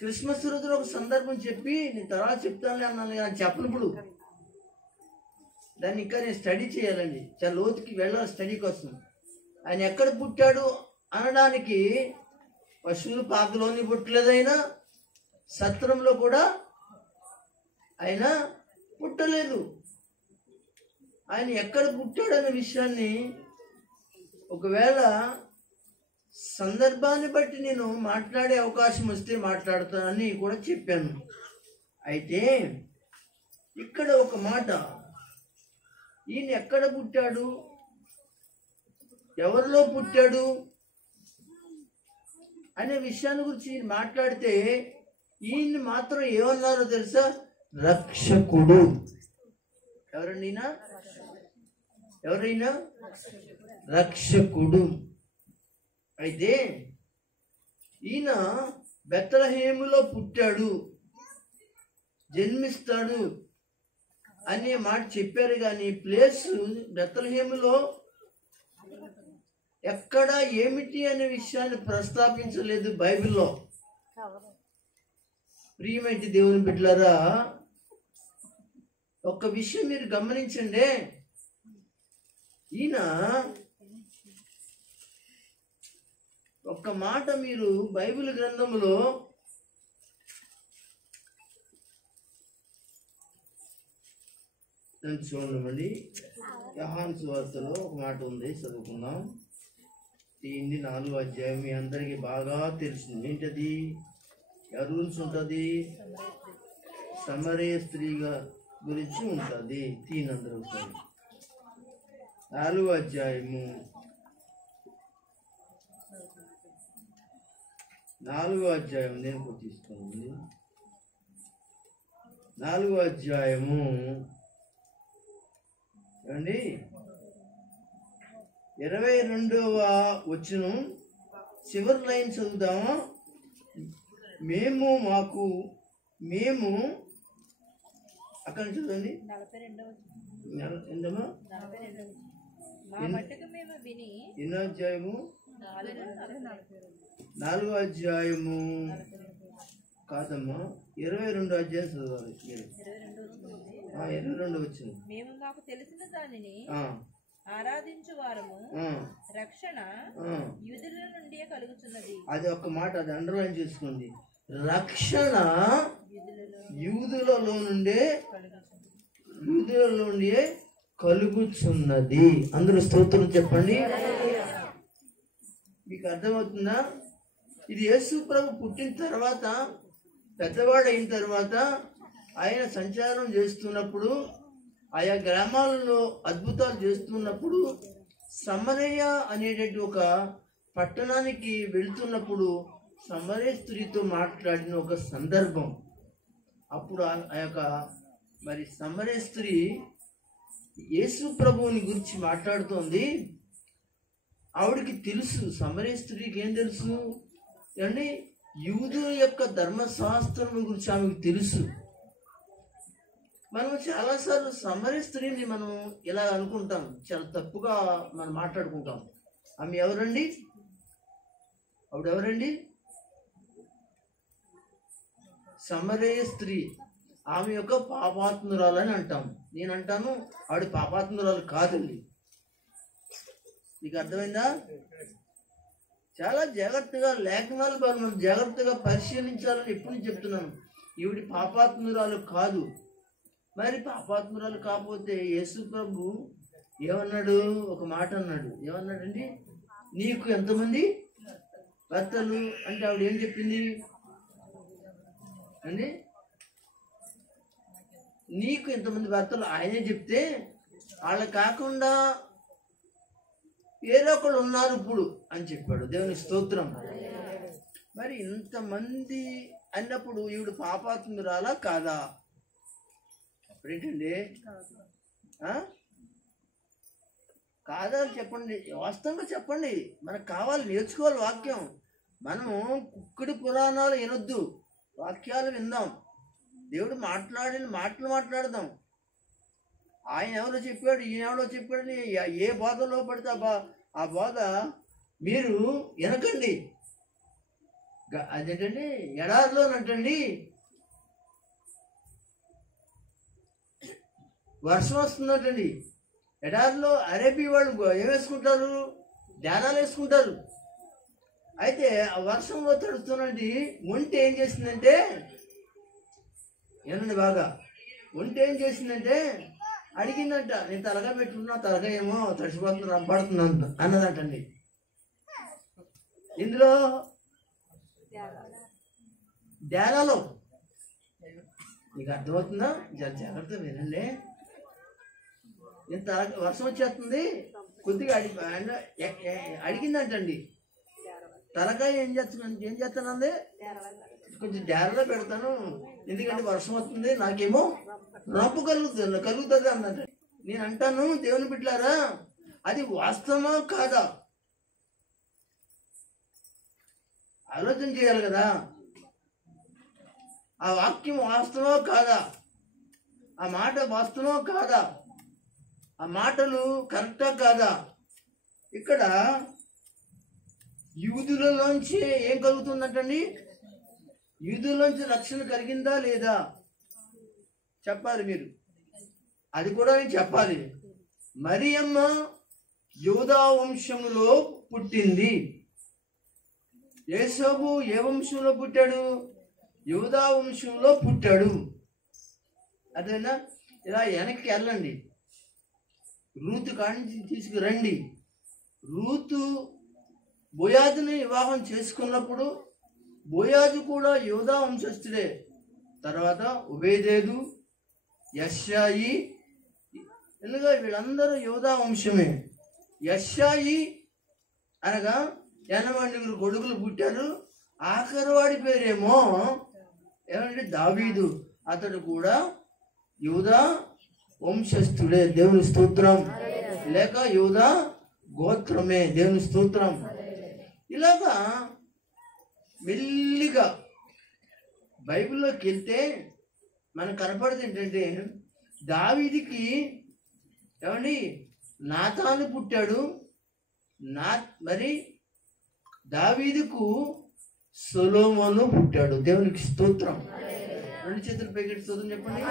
క్రిస్మస్ రోజున ఒక సందర్భం చెప్పి నేను తర్వాత చెప్తానులే అన్నాను, నేను చెప్పనప్పుడు దాన్ని ఇంకా నేను స్టడీ చేయాలండి, చాలా లోతుకి వెళ్ళాలి స్టడీ కోసం. ఆయన ఎక్కడ పుట్టాడు అనడానికి పశువులు పాకలోని పుట్టలేదైనా, సత్రంలో కూడా ఆయన పుట్టలేదు. ఆయన ఎక్కడ పుట్టాడనే విషయాన్ని ఒకవేళ సందర్భాన్ని బట్టి నేను మాట్లాడే అవకాశం వస్తే మాట్లాడతానని కూడా చెప్పాను. అయితే ఇక్కడ ఒక మాట, ఈయన ఎక్కడ పుట్టాడు, ఎవరిలో పుట్టాడు అనే విషయాన్ని గురించి మాట్లాడితే ఈయన్ని మాత్రం ఏమన్నారో తెలుసా? రక్షకుడు. ఎవరైనా రక్షకుడు. అయితే ఈయన బెత్లెహేములో పుట్టాడు, జన్మిస్తాడు అనే మాట చెప్పారు, కానీ ప్లేస్ బెత్లెహేములో ఎక్కడ ఏమిటి అనే విషయాన్ని ప్రస్తావించలేదు బైబిల్లో. ప్రియమైన దేవుని బిడ్డలారా, ఒక్క విషయం మీరు గమనించండి. ఈయన ఒక్క మాట మీరు బైబిల్ గ్రంథంలో చూడండి. యోహాను సువార్తలో ఒక మాట ఉంది, చదువుకుందాం. దీన్ని 4వ అధ్యాయం మీ అందరికీ బాగా తెలుసు. ఏంటది? రూల్స్ ఉంటుంది, సమరయ స్త్రీగా గురించి ఉంటుంది. అందరూ 4వ అధ్యాయము 4వ అధ్యాయం నేను తీసుకోండి. 4వ అధ్యాయము అండి 22వ వచనం చివరి లైన్ చదువుదామా? మేము అక్కడ చూడండి, ఎన్నో అధ్యాయము? 4వ అధ్యాయము కాదమ్మా, 22వ అధ్యాయం చదవాలి. 22 వచ్చింది. మేము మాకు తెలిసిన దానిని ఆరాధించు వారము, రక్షణ యూదుల నుండి కలుగుతున్నది. అది ఒక మాట, అది అండర్లైన్ చేసుకోండి. రక్షణ యూదులలో నుండే కలుగుతున్నది. అందరూ స్తోత్రం చెప్పండి. మీకు అర్థమవుతుందా? ఇది యేసు ప్రభు పుట్టిన తర్వాత, పెద్దవాడు అయిన తర్వాత ఆయన సంచారం చేస్తున్నప్పుడు, ఆయా గ్రామాలలో అద్భుతాలు చేస్తున్నప్పుడు, సమరయ అనేటువంటి ఒక పట్టణానికి వెళ్తున్నప్పుడు సమరయ స్త్రీతో మాట్లాడిన ఒక సందర్భం. అప్పుడు ఆ యొక్క మరి సమరయ స్త్రీ యేసు ప్రభువుని గురించి మాట్లాడుతోంది. ఆవిడికి తెలుసు, సమరయ స్త్రీకి ఏం తెలుసు అండి? యూదుల యొక్క ధర్మశాస్త్రం గురించి ఆమెకు తెలుసు. మనం చాలాసార్లు సమరయ స్త్రీని మనం ఇలా అనుకుంటాం, చాలా తప్పుగా మనం మాట్లాడుకుంటాం. ఆమె ఎవరండి? ఆవిడెవరండి? సమరయ స్త్రీ. ఆమె యొక్క పాపాత్మురాలు అని అంటాం. నేను అంటాను ఆవిడ పాపాత్మురాలు కాదండి. మీకు అర్థమైందా? చాలా జాగ్రత్తగా లేఖనాలు మనం జాగ్రత్తగా పరిశీలించాలని ఎప్పుడు చెప్తున్నాను. ఈవిడ పాపాత్మురాలు కాదు. మరి పాపాత్మురాలు కాకపోతే యేసు ప్రభు ఏమన్నాడు? ఒక మాట అన్నాడు. ఏమన్నాడండి? నీకు ఎంతమంది భర్తలు అంటే ఆవిడ ఏం చెప్పింది అండి? నీకు ఎంతమంది భర్తలు ఆయనే చెప్తే, వాళ్ళ కాకుండా వేరే ఒకళ్ళు ఉన్నారు ఇప్పుడు అని చెప్పాడు. దేవుని స్తోత్రం. మరి ఇంతమంది అన్నప్పుడు ఈవిడ పాపాత్మురాలా కాదా? అప్పుడేంటండి? కాదా చెప్పండి, వాస్తవంగా చెప్పండి. మనకు కావాలి, నేర్చుకోవాలి వాక్యం. మనము కుక్కుడి పురాణాలు వినొద్దు, వాక్యాలు విందాం. దేవుడు మాట్లాడిన మాటలు మాట్లాడదాం. ఆయన ఎవరో చెప్పాడు, ఈయన ఎవరో చెప్పాడు, ఏ బోధలో పడితే ఆ బోధ మీరు వినకండి. అదేంటండి ఎడారిలోనంటండి వర్షం వస్తుందంటండి. ఎడారిలో అరేబీ వాళ్ళు ఏం వేసుకుంటారు? ధ్యానాలు వేసుకుంటారు. అయితే ఆ వర్షంలో తడుస్తున్నది ఒంటి ఏం చేసిందంటే, ఏనండి బాగా, ఒంటి ఏం చేసిందంటే అడిగిందంట, నేను తలగా పెట్టుకున్నా, తలగా ఏమో తడిసిపోతుంది, రంపడుతుంది అన్నదంటండి. ఇందులో ధ్యానాలు మీకు అర్థమవుతుందా? జాగ్రత్త వినండి. ఇంత వర్షం వచ్చేస్తుంది, కొద్దిగా అడిగిందంటండి, తలకాయ ఏం చేస్తానంది, కొంచెం ధ్యానంలో పెడతాను, ఎందుకంటే వర్షం వస్తుంది, నాకేమో రంపు కలుగుతుంది అన్నట్టు. నేను అంటాను, దేవుని బిడ్డలారా, అది వాస్తవమా కాదా ఆలోచన చేయాలి కదా. ఆ వాక్యం వాస్తవమా కాదా, ఆ మాట వాస్తవమా కాదా, ఆ మాటలు కరెక్టా కాదా. ఇక్కడ యూదులలోంచి ఏం కలుగుతుందంటండి? యూదులలోంచి రక్షణ కలిగిందా లేదా చెప్పాలి మీరు, అది కూడా నేను చెప్పాలి. మరియమ్మ యూదా వంశములో పుట్టింది. యేసోబు ఏ వంశంలో పుట్టాడు? యూదా వంశంలో పుట్టాడు. అదేనా? ఇలా వెనక్కి వెళ్ళండి, రూతు కాడి తీసుకురండి. రూతు బోయాజుని వివాహం చేసుకున్నప్పుడు బోయాజు కూడా యూదా వంశస్థుడే. తర్వాత ఉబేదేదు, యెష్షాయి, ఎందుగా వీళ్ళందరూ యూదా వంశమే. యెష్షాయి అనగా 80 కొడుకులు పుట్టారు. ఆఖరివాడి పేరేమో ఏమంటే దావీదు, అతడు కూడా యూదా వంశస్థుడే. దేవుని స్తోత్రం. లేక యూదా గోత్రమే. దేవుని స్తోత్రం. ఇలాగా మెల్లిగా బైబిల్లోకి వెళ్తే మనకు కనపడేది ఏంటంటే, దావీదికి ఏమండి నాతాను పుట్టాడు. మరి దావీదుకు సొలొమోను పుట్టాడు. దేవునికి స్తోత్రం. 2 చేతులు పైకి స్తోత్రం చెప్పండి.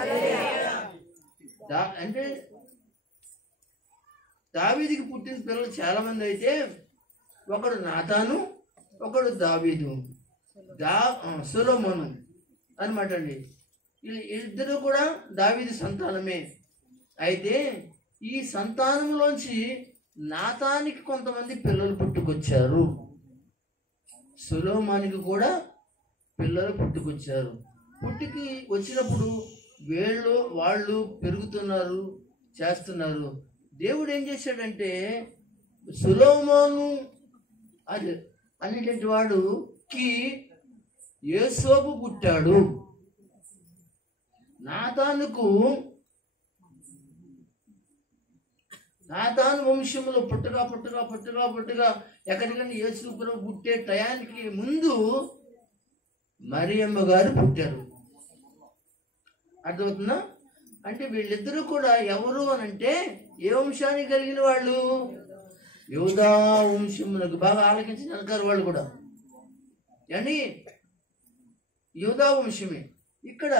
అంటే దావీదుకి పుట్టిన పిల్లలు చాలా మంది అయితే, ఒకడు నాతాను, ఒకడు దావీదు, సొలొమోను అనమాట అండి. ఇద్దరు కూడా దావీదు సంతానమే. అయితే ఈ సంతానంలోంచి నాతానికి కొంతమంది పిల్లలు పుట్టుకొచ్చారు, సొలొమోనుకి కూడా పిల్లలు పుట్టుకొచ్చారు. పుట్టికి వచ్చినప్పుడు వాళ్ళు పెరుగుతున్నారు, చేస్తున్నారు. దేవుడు ఏం చేశాడంటే, సొలొమోను అనేటువంటి వాడుకి యేసోబు పుట్టాడు. నాతాను వంశంలో పుట్టగా ఎక్కడికైనా యేసుప్రభు పుట్టే టయానికి ముందు మరియమ్మ గారు పుట్టారు. అర్థమవుతుందా? అంటే వీళ్ళిద్దరూ కూడా ఎవరు అనంటే ఏ వంశానికి కలిగిన వాళ్ళు? యూదా వంశమునకు. బాగా ఆలకించిన అనకారు వాళ్ళు కూడా అండి యూదా వంశమే. ఇక్కడ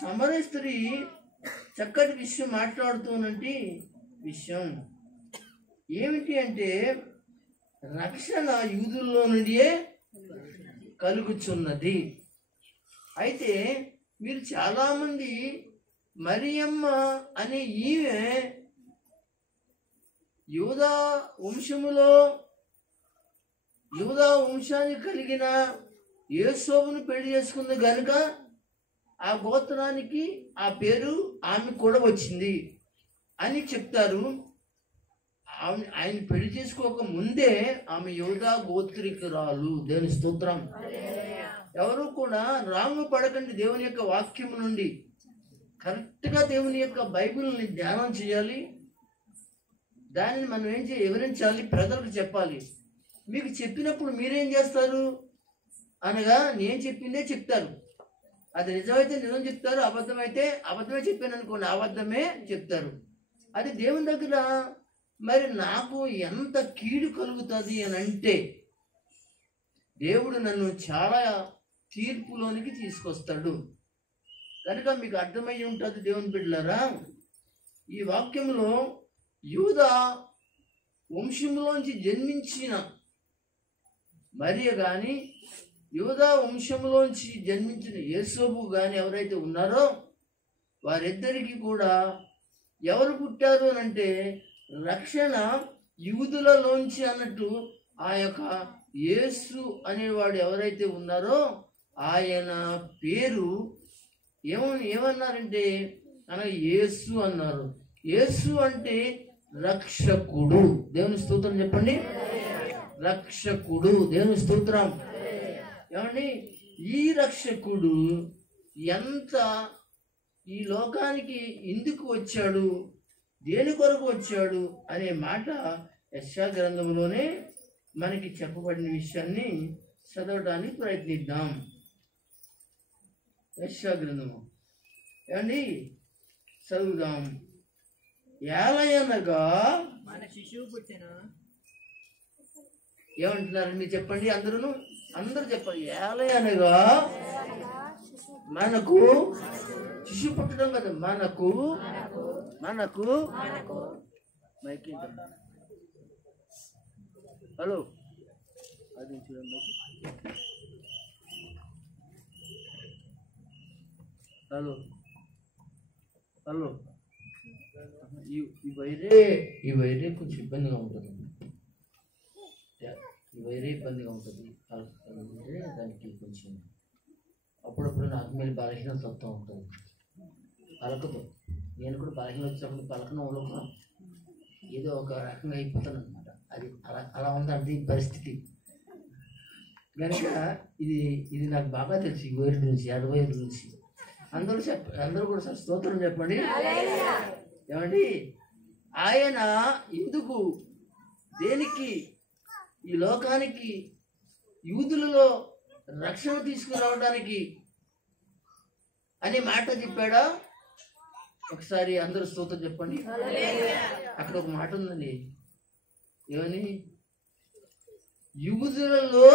సమరయ స్త్రీ చక్కటి విషయం మాట్లాడుతున్నటువంటి విషయం ఏమిటి అంటే, రక్షణ యూదుల్లో నుండియే కలుగుచున్నది. అయితే మీరు చాలామంది మరియమ్మ అనే ఈమె యూదా వంశానికి కలిగిన యేసోబును పెళ్లి చేసుకుంది గనుక ఆ గోత్రానికి ఆ పేరు ఆమె కూడా వచ్చింది అని చెప్తారు. ఆయన పెళ్లి చేసుకోక ముందే ఆమె యూదా గోత్రికురాలు. దేవుని స్తోత్రం. ఎవరు కూడా రాంగు పడకండి. దేవుని యొక్క వాక్యం నుండి కరెక్ట్గా దేవుని యొక్క బైబిల్ని ధ్యానం చేయాలి. దానిని మనం వివరించాలి, ప్రజలకు చెప్పాలి. మీకు చెప్పినప్పుడు మీరేం చేస్తారు అనగా, నేను చెప్పిందే చెప్తారు. అది నిజమైతే నిజం చెప్తారు, అబద్ధమైతే అబద్ధమే చెప్పాను అనుకోండి, అబద్ధమే చెప్తారు. అది దేవుని దగ్గర మరి నాకు ఎంత కీడు కలుగుతుంది అని అంటే, దేవుడు నన్ను చాలా తీర్పులోనికి తీసుకొస్తాడు. కనుక మీకు అర్థమై ఉంటుంది దేవుని బిడ్డలారా, ఈ వాక్యంలో యూదా వంశంలోంచి జన్మించిన మరియ కానీ, యూదా వంశంలోంచి జన్మించిన యేసోబు కానీ ఎవరైతే ఉన్నారో వారిద్దరికీ కూడా ఎవరు పుట్టారు అని అంటే రక్షణ యూదులలోంచి అన్నట్టు ఆ యొక్క యేసు అనేవాడు ఎవరైతే ఉన్నారో ఆయన పేరు ఏమన్నారంటే అనగా యేసు అన్నారు. యేసు అంటే రక్షకుడు. దేవుని స్తోత్రం చెప్పండి. రక్షకుడు. దేవుని స్తోత్రం. ఏమండి, ఈ రక్షకుడు ఎంత ఈ లోకానికి ఎందుకు వచ్చాడు, దేని కొరకు వచ్చాడు అనే మాట యెషయా గ్రంథంలోనే మనకి చెప్పబడిన విషయాన్ని చదవడానికి ప్రయత్నిద్దాం. యెషయా గ్రంథము ఏమండి చదువుదాం. ఏలయనగా మన శిశువు పుట్టిన. ఏమంటున్నారు మీరు చెప్పండి, అందరూ చెప్పండి. ఏలయనగా మనకు శిశువు పుట్టడం కదా, మనకు మైక్ హలో అది చూడండి. హలో ఈ వైరే కొంచెం ఇబ్బందిగా ఉంటుంది. ఈ వైరే ఇబ్బందిగా ఉంటుంది దానికి కొంచెం అప్పుడప్పుడు నాకు మీద బలహీనత వస్తూ ఉంటుంది. పలకదు. నేను కూడా బలహీన వచ్చినప్పుడు పలకన ఏదో ఒక రకంగా అయిపోతాను అనమాట. అది అలా ఉందంటే ఈ పరిస్థితి. కనుక ఇది నాకు బాగా తెలుసు. ఈ వైరు నుంచి 65 నుంచి అందరూ కూడా స్తోత్రం చెప్పండి. ఏమండి, ఆయన ఎందుకు దేనికి ఈ లోకానికి యూదులలో రక్షణ తీసుకురావడానికి అనే మాట చెప్పాడా? ఒకసారి అందరూ స్తోత్రం చెప్పండి. అక్కడ ఒక మాట ఉందండి, ఏమని? యూదులలో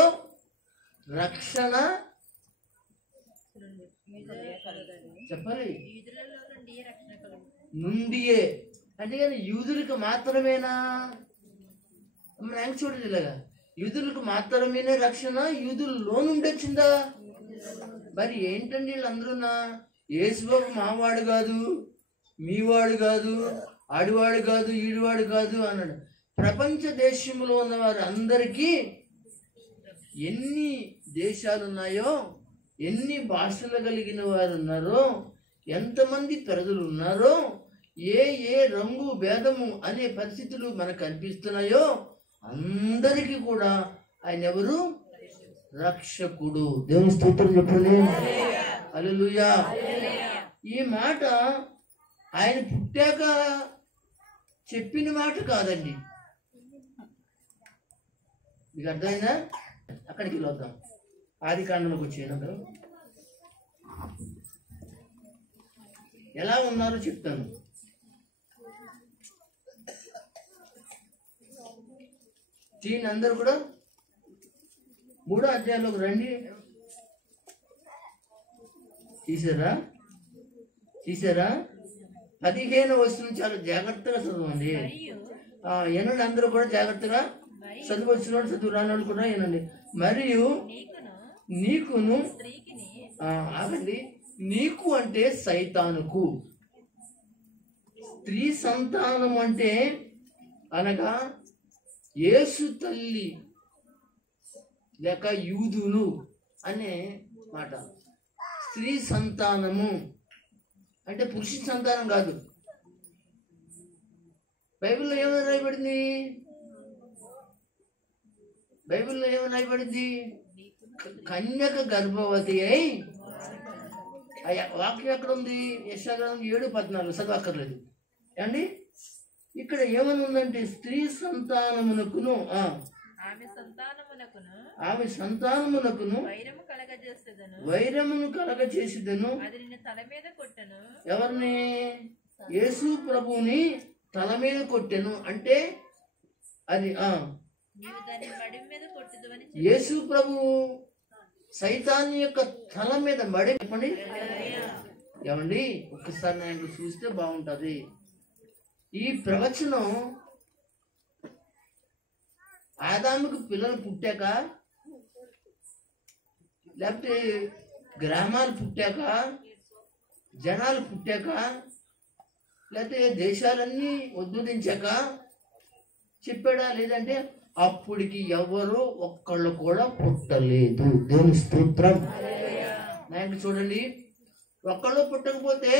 రక్షణ చెప్పాలి నుండియే. అంటే కానీ యూదులకు మాత్రమేనా? చూడండి, ఇలాగా యూదులకు మాత్రమేనే రక్షణ యూదుల్లో నుండి వచ్చిందా? మరి ఏంటండి వీళ్ళందరూనా? యేసుబాబు మావాడు కాదు, మీవాడు కాదు, ఆడివాడు కాదు, ఈడివాడు కాదు అన్నాడు. ప్రపంచ దేశంలో ఉన్న వారు అందరికీ ఎన్ని దేశాలు ఉన్నాయో, ఎన్ని భాషలు కలిగిన వారు ఉన్నారో, ఎంతమంది ప్రజలు ఉన్నారో, ఏ రంగు భేదము అనే పరిస్థితులు మనకు కనిపిస్తున్నాయో అందరికీ కూడా ఆయన ఎవరు? రక్షకుడు. దేవుని స్తోత్రం చెప్పండి. హల్లెలూయా. ఈ మాట ఆయన పుట్టాక చెప్పిన మాట కాదండి. మీకు అర్థమైందా? అక్కడికి వెళ్ళొద్దాం. ఆదికాండంలోకి వచ్చేయండి. ఎలా ఉన్నారో చెప్తాను. దీని అందరూ కూడా 3వ అధ్యాయంలోకి రండి. తీసారా? 15వ వచనం చాలా జాగ్రత్తగా చదవండి. ఏనండి, అందరూ కూడా జాగ్రత్తగా చదువు వచ్చిన వాళ్ళు, చదువు రాని వాళ్ళు కూడా ఏనండి. మరియు నీకును ఆగండి, నీకు అంటే సైతానుకు, స్త్రీ సంతానం అంటే అనగా యేసు తల్లి లేక యూదులు అనే మాట. స్త్రీ సంతానము అంటే పురుష సంతానం కాదు. బైబిల్లో ఏమని రాయబడింది? కన్యక గర్భవతి అయి. వాక్యం ఎక్కడ ఉంది? యెషయా 7:14 చదవక్కర్లేదు అండి. ఇక్కడ ఏమని ఉందంటే స్త్రీ సంతానమునకును ఆమె సంతానమునకును వైరమును కలగచేసిదను. ఎవరిని? యేసు ప్రభువుని తల మీద కొట్టెను. అంటే అది నీవు దాని మడి మీద కొట్టుదువని యేసు ప్రభు సైతాన్ యొక్క తల మీద మడి చెప్పండి ఏమండి. ఒక్కసారి నేను చూస్తే బాగుంటది. ఈ ప్రవచనం ఆదాముకు పిల్లలు పుట్టాక, లేకపోతే గ్రామాలు పుట్టాక, జనాలు పుట్టాక, లేకపోతే దేశాలన్నీ ఉద్భవించాక చెప్పాడా? లేదంటే అప్పటికి ఎవరు ఒక్కళ్ళు కూడా పుట్టలేదు. దేవుని స్తోత్రం. నాకు చూడండి, ఒక్కళ్ళు పుట్టకపోతే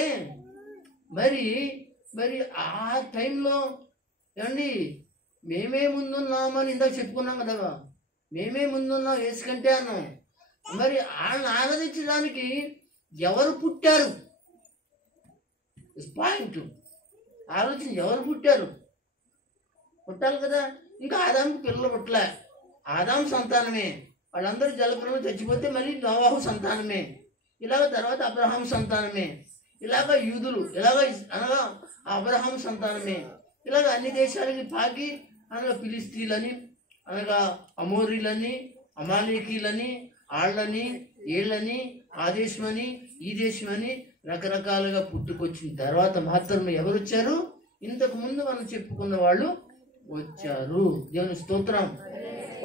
మరి మరి ఆ టైంలో ఏమండి మేమే ముందున్నామని ఇందాక చెప్పుకున్నాం కదా, మేమే ముందున్నాం యేసు కంటే అన్నాం. మరి వాళ్ళని ఆరాధించడానికి ఎవరు పుట్టారు? పాయింట్ ఆలోచన. ఎవరు పుట్టారు? పుట్టాలి కదా. ఇంకా ఆదాముకి పిల్లలు పుట్టలే, ఆదాము సంతానమే. వాళ్ళందరూ జలప్రలయంలో చచ్చిపోతే మళ్ళీ నోవాహు సంతానమే. ఇలాగ తర్వాత అబ్రహాం సంతానమే. ఇలాగ యూదులు, ఇలాగ అనగా అబ్రహాం సంతానమే. ఇలాగ అన్ని దేశాలకి పాకి అనగా ఫిలిస్తీన్లని, అనగా అమోరీలని, అమాలేకీలని, ఆళ్ళని, ఏళ్ళని, ఆ దేశమని, ఈ దేశమని రకరకాలుగా పుట్టుకొచ్చిన తర్వాత మాత్రమే ఎవరు వచ్చారు? ఇంతకు ముందు మనం చెప్పుకున్న వాళ్ళు వచ్చారు. దేవుని స్తోత్రం.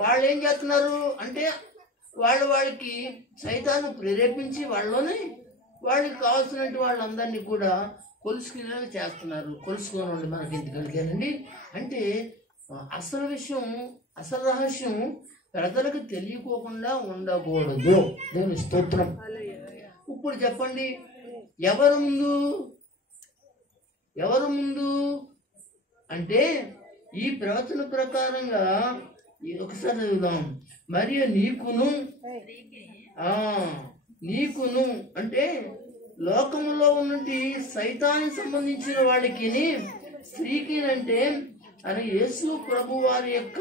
వాళ్ళు ఏం చేస్తున్నారు అంటే వాళ్ళకి సైతాను ప్రేరేపించి వాళ్ళలోనే వాళ్ళకి కావాల్సినట్టు వాళ్ళందరినీ కూడా కొలుసుకునేలా చేస్తున్నారు. కొలుసుకోనండి మనకి ఎందుకు కలిగారండి అంటే అసలు విషయం, అసలు రహస్యం ప్రజలకు తెలియకోకుండా ఉండకూడదు. దేవుని స్తోత్రం. ఇప్పుడు చెప్పండి, ఎవరు ముందు అంటే ఈ ప్రవచన ప్రకారంగా ఒకసారి చదువుదాం. మరియు నీకును అంటే లోకంలో ఉన్నటి సైతానికి సంబంధించిన వాళ్ళకి, స్త్రీకి అంటే అని యేసు ప్రభు వారి యొక్క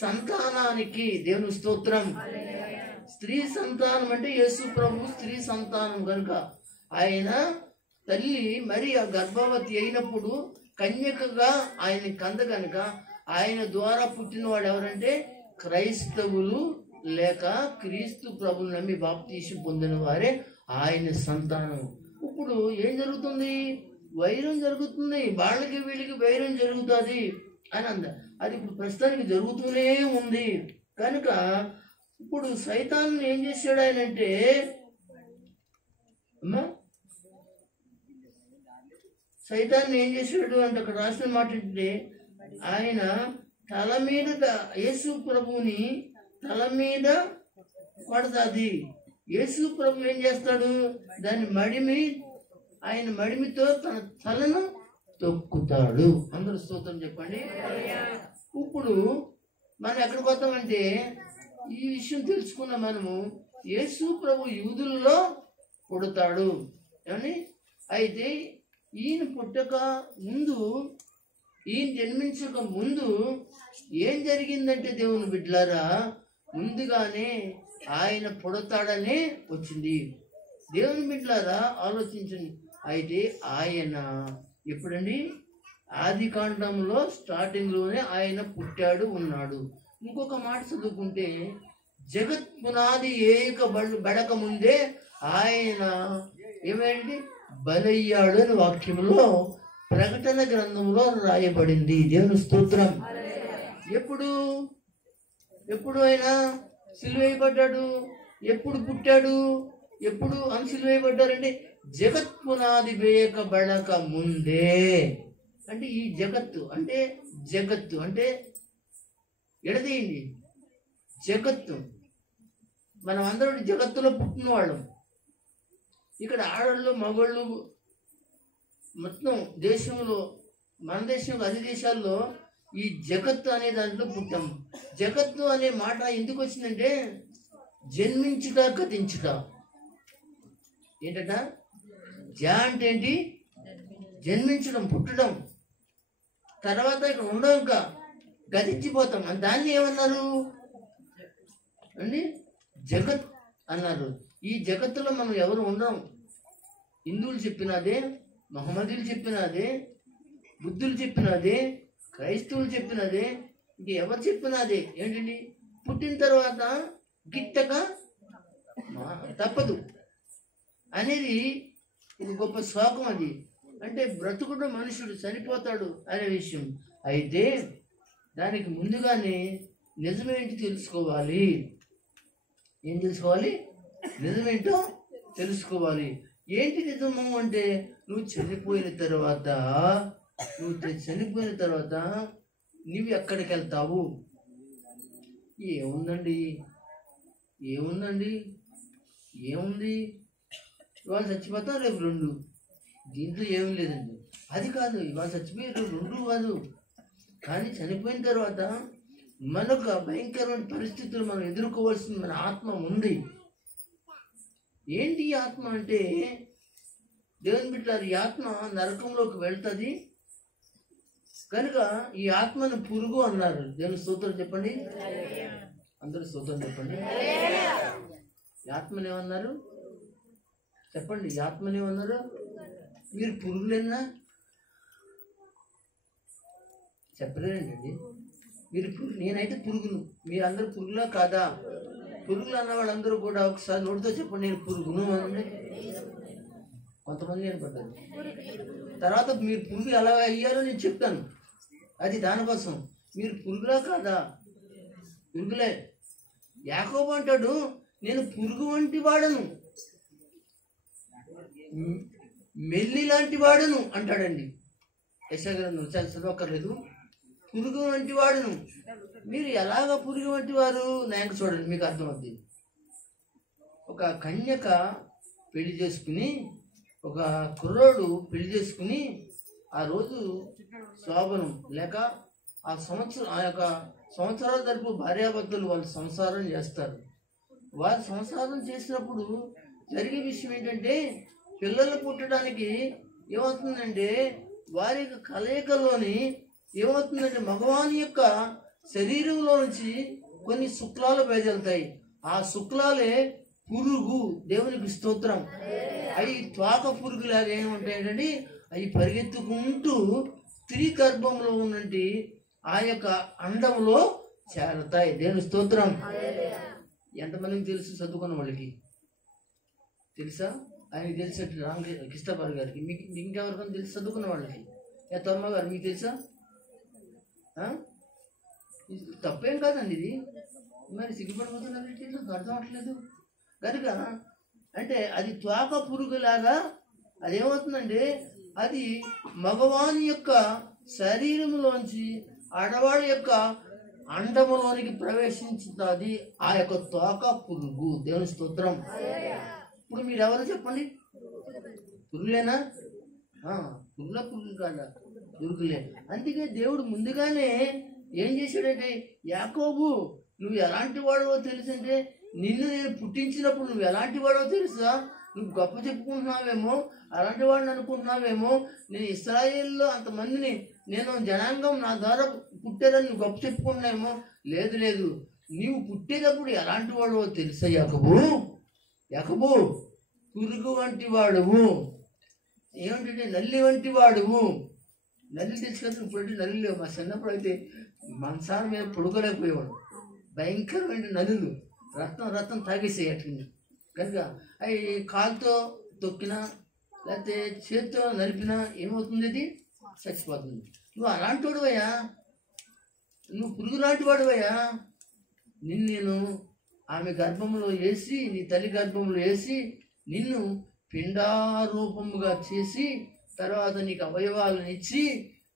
సంతానానికి. దేవుని స్తోత్రం. స్త్రీ సంతానం అంటే యేసు ప్రభు స్త్రీ సంతానం కనుక ఆయన తల్లి మరి ఆ గర్భవతి అయినప్పుడు కన్యకగా ఆయన కంద కనుక ఆయన ద్వారా పుట్టినవాడు ఎవరంటే క్రైస్తవులు లేక క్రీస్తు ప్రభుని నమ్మి బాప్తీసం పొందిన వారే ఆయన సంతానం. ఇప్పుడు ఏం జరుగుతుంది? వైరం జరుగుతుంది. వాళ్ళకి వీళ్ళకి వైరం జరుగుతుంది అని అది ఇప్పుడు ప్రస్తుతానికి జరుగుతూనే ఉంది. కనుక ఇప్పుడు సైతాన్ని ఏం చేశాడు ఆయన అంటే, అమ్మా సైతాన్ని ఏం చేశాడు అంటే అక్కడ రాసిన మాట అంటే ఆయన తల మీద యేసు ప్రభుని తల మీద కొడతాది. యేసు ప్రభు ఏం చేస్తాడు? దాని ఆయన మడిమితో తన తలను తొక్కుతాడు. అందరూ స్తోత్రం చెప్పండి. ఇప్పుడు మనం ఎక్కడికి వద్దామంటే ఈ విషయం తెలుసుకున్న మనము యేసు ప్రభు యూదుల్లో పుడతాడు అని. అయితే ఈయన పుట్టక ముందు, ఈయన జన్మించక ముందు ఏం జరిగిందంటే దేవుని బిడ్డలారా, ముందుగానే ఆయన పుడతాడనే వచ్చింది. దేవుని బిడ్డలారా ఆలోచించండి. అయితే ఆయన ఎప్పుడండి? ఆది కాండంలో స్టార్టింగ్లోనే ఆయన పుట్టాడు ఉన్నాడు. ఇంకొక మాట చదువుకుంటే జగత్ పునాది బడక ముందే ఆయన ఏమైంది? బలయ్యాడు అని వాక్యంలో ప్రకటన గ్రంథంలో రాయబడింది. దేవుని స్తోత్రం. ఎప్పుడు ఆయన సిలువేయబడ్డాడు? ఎప్పుడు పుట్టాడు? ఎప్పుడు సిలువేయబడ్డారంటే జగత్ పునాది బడక ముందే. అంటే ఈ జగత్తు అంటే ఎడదీయండి. జగత్తు మనం అందరూ జగత్తులో పుట్టిన వాళ్ళం. ఇక్కడ ఆడళ్ళు మగళ్ళు మొత్తం దేశంలో, మన దేశంలో అన్ని దేశాల్లో ఈ జగత్తు అనే దాంట్లో పుట్టాం. జగత్తు అనే మాట ఎందుకు వచ్చిందంటే జన్మించుట, గతించుట. ఏంటట? అంటే ఏంటి? జన్మించడం, పుట్టడం. తర్వాత ఇక్కడ ఉండవు, ఇంకా గతించిపోతాం. దాన్ని ఏమన్నారు అండి? జగత్ అన్నారు. ఈ జగత్తులో మనం ఎవరు ఉండడం. హిందువులు చెప్పినదే, మహమ్మదీలు చెప్పినదే, బుద్ధులు చెప్పినదే, క్రైస్తవులు చెప్పినదే, ఇంక ఎవరు చెప్పినా అదే ఏంటండి, పుట్టిన తర్వాత గిట్టగా తప్పదు అనేది ఒక గొప్ప శోకం. అది అంటే బ్రతుకుడు మనుషుడు చనిపోతాడు అనే విషయం. అయితే దానికి ముందుగానే నిజమేంటి తెలుసుకోవాలి. ఏం తెలుసుకోవాలి? నిజమేంటో తెలుసుకోవాలి. ఏంటి నిజము అంటే, నువ్వు చనిపోయిన తర్వాత నువ్వు ఎక్కడికి వెళ్తావు? ఏముంది? ఇవాళ చచ్చిపోతాం, రేపు 2. దీంట్లో ఏమీ లేదండి. అది కాదు, ఇవాళ చచ్చిపోయారు 2 కాదు. కానీ చనిపోయిన తర్వాత మనకు భయంకరమైన పరిస్థితులు మనం ఎదుర్కోవాల్సిన మన ఆత్మ ఉంది. ఏంటి ఈ ఆత్మ అంటే, దేవుని బిడ్డలారా, ఈ ఆత్మ నరకంలోకి వెళ్తుంది కనుక ఈ ఆత్మను పురుగు అన్నారు. దేవుని స్తోత్రం చెప్పండి, అందరూ స్తోత్రం చెప్పండి. ఈ ఆత్మని ఏమన్నారు చెప్పండి? ఈ ఆత్మని ఏమన్నారు? మీరు పురుగులేనా? చెప్పలేరండి. మీరు నేనైతే పురుగును, మీరందరూ పురుగులా కాదా? పురుగులు అన్న వాళ్ళందరూ కూడా ఒకసారి నోటితో చెప్పండి, నేను పురుగును అనండి. కొంతమంది ఏర్పడ్డారు. తర్వాత మీరు పురుగు ఎలా అయ్యారో నేను చెప్తాను. అది దానికోసం. మీరు పురుగులా కాదా? పురుగులే. యాకోబు అంటాడు, నేను పురుగు వంటి వాడను, మెల్లి లాంటి వాడను అంటాడండి. యెషయా గ్రంథం చదవక్కర్లేదు. పురుగు వంటి వాడును. మీరు ఎలాగ పురుగు వంటి వారు? నాకు చూడండి, మీకు అర్థమవుతుంది. ఒక కన్యక పెళ్లి చేసుకుని, ఒక కుర్రోడు పెళ్లి చేసుకుని, ఆ రోజు శోభనం లేక ఆ యొక్క సంవత్సరాల తరపు భార్యాభర్తలు వాళ్ళు సంసారం చేస్తారు. వారు సంసారం చేసినప్పుడు జరిగే విషయం ఏంటంటే, పిల్లలు పుట్టడానికి ఏమవుతుందంటే, వారి యొక్క కలయికలోని ఏమవుతుందంటే, మగవాని యొక్క శరీరంలో నుంచి కొన్ని శుక్లాలు బయలుదేరుతాయి. ఆ శుక్లాలే పురుగు. దేవునికి స్తోత్రం. అవి త్వాక పురుగులాగా ఏముంటాయంటే, అవి పరిగెత్తుకుంటూ స్త్రీ గర్భంలో ఉన్నట్టు ఆ యొక్క అండంలో చేరతాయి. దేవుని స్తోత్రం. ఎంతమందికి తెలుసు? చదువుకున్న వాళ్ళకి తెలుసా? ఆయనకి తెలిసినట్టు రామకృష్ణపాల్ గారికి, మీకు ఇంకెవరికైనా తెలుసు? చదువుకున్న వాళ్ళకి. తొమ్మ గారు మీకు తెలుసా? తప్పేం కాదండి ఇది. మరి సిగ్గుపడిపోతున్నట్టు నాకు అర్థం అవట్లేదు కనుక. అంటే అది త్వాక పురుగులాగా అదేమవుతుందంటే, అది మగవాని యొక్క శరీరంలోంచి ఆడవాళ్ళ యొక్క అండములోనికి ప్రవేశించుతుంది ఆ యొక్క త్వాక పురుగు. దేవుని స్తోత్రం. ఇప్పుడు మీరు ఎవరు చెప్పండి? పురుగులేనా? పురుగులు కాదా? పురుగులే. అందుకే దేవుడు ముందుగానే ఏం చేశాడంటే, యాకోబు నువ్వు ఎలాంటి వాడవో తెలుసంటే, నిన్ను నేను పుట్టించినప్పుడు నువ్వు ఎలాంటి వాడవో తెలుసా? నువ్వు గొప్ప చెప్పుకుంటున్నావేమో, అలాంటి వాడిని అనుకుంటున్నావేమో. నేను ఇశ్రాయేలులో అంతమందిని, నేను జనాంగం నా ద్వారా పుట్టారని నువ్వు గొప్ప చెప్పుకున్నావేమో. లేదు లేదు, నీవు పుట్టేటప్పుడు ఎలాంటి వాడవో తెలుసా యాకోబు? యాకోబు పురుగు వంటి వాడువు. ఏమిటంటే నల్లి వంటి వాడువు. నల్లి తెచ్చుకొని ఇప్పుడు నల్లి లేవు. మా చిన్నప్పుడు అయితే మంచాల మీద పడుకోలేకపోయేవాడు. భయంకరమైన నలులు, రక్తం తాగేసేయి అట్లని. కనుక అవి కాలుతో తొక్కినా లేకపోతే చేతితో నలిపినా ఏమవుతుంది? అది చచ్చిపోతుంది. నువ్వు అలాంటి వాడువయ్యా, నువ్వు పురుగు లాంటి వాడువయ్యా. నేను ఆమె గర్భంలో వేసి, నీ తల్లి గర్భంలో వేసి, నిన్ను పిండారూపముగా చేసి, తర్వాత నీకు అవయవాలను ఇచ్చి,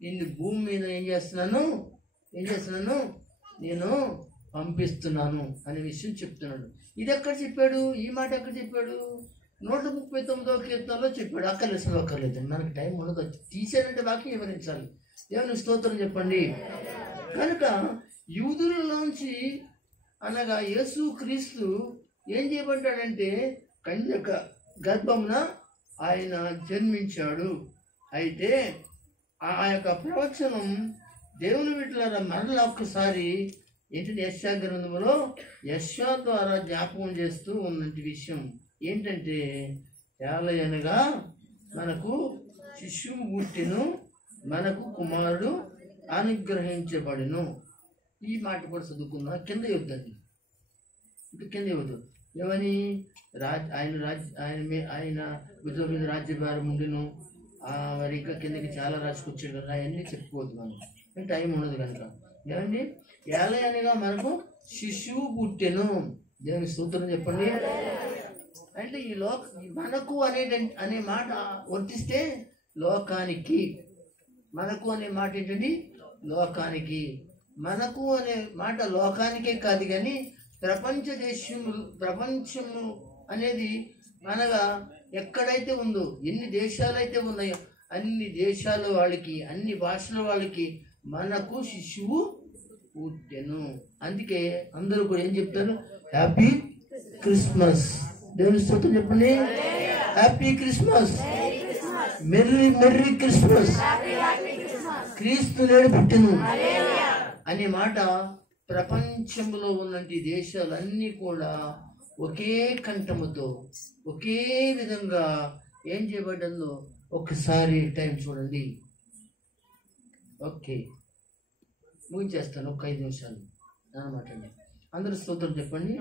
నిన్ను భూమి మీద ఏం చేస్తున్నాను నేను పంపిస్తున్నాను అనే విషయం చెప్తున్నాడు. ఇది ఎక్కడ చెప్పాడు? ఈ మాట ఎక్కడ చెప్పాడు? 139వ కీర్తనలో చెప్పాడు. అక్కర్లేదు, మనకి టైం ఉండదు. తీసేనంటే వాక్యం వివరించాలి. దేవుని స్తోత్రం చెప్పండి. కనుక యూదులలోంచి అనగా యేసు క్రీస్తు ఏం చేయబడ్డాడంటే, కన్యక గర్భమున ఆయన జన్మించాడు. అయితే ఆ యొక్క ప్రవచనం దేవుని బిడ్డలారా మరలా ఒక్కసారి ఏంటంటే, యెషయా గ్రంథంలో యెషయా ద్వారా జ్ఞాపకం చేస్తూ ఉన్నటి విషయం ఏంటంటే, ఏలయనగా మనకు శిశువు పుట్టెను, మనకు కుమారుడు అనుగ్రహించబడును. ఈ మాట కూడా చదువుకున్నా కింద ఇవ్వద్దండి, ఇంకా కింద ఇవ్వద్దు. ఏమని ఆయన భుజం మీద రాజ్యభారం ఉండిను, మరి ఇంకా కిందకి చాలా రాసుకొచ్చాడు కదా, అవన్నీ చెప్పుకోవద్దు మనం, టైం ఉండదు కనుక. ఏమండి, ఏలయనగా మనకు శిశువు పుట్టెను. దేవుని స్తోత్రం చెప్పండి. అంటే ఈ మనకు అనే మాట వర్తిస్తే లోకానికి, మనకు అనే మాట ఏంటండి, లోకానికి. మనకు అనే మాట లోకానికే కాదు కానీ ప్రపంచము అనేది అనగా ఎక్కడైతే ఉందో, ఎన్ని దేశాలైతే ఉన్నాయో అన్ని దేశాల వాళ్ళకి, అన్ని భాషల వాళ్ళకి మనకు శిశువు పుట్టెను. అందుకే అందరూ కూడా ఏం చెప్తారు, హ్యాపీ క్రిస్మస్. దేవుని స్తోత్రం చెప్పండి. Happy Christmas, merry merry Christmas, క్రీస్తు నేడు పుట్టెను అనే మాట ప్రపంచంలో ఉన్నటువంటి దేశాలన్నీ కూడా ఒకే కంఠముతో ఒకే విధంగా ఏం చేయబడ్డంలో ఒకసారి టైం చూడండి. ఓకే, ముగించేస్తాను ఒక 5 నిమిషాలు అన్నమాట అండి. అందరూ స్తోత్రం చెప్పండి.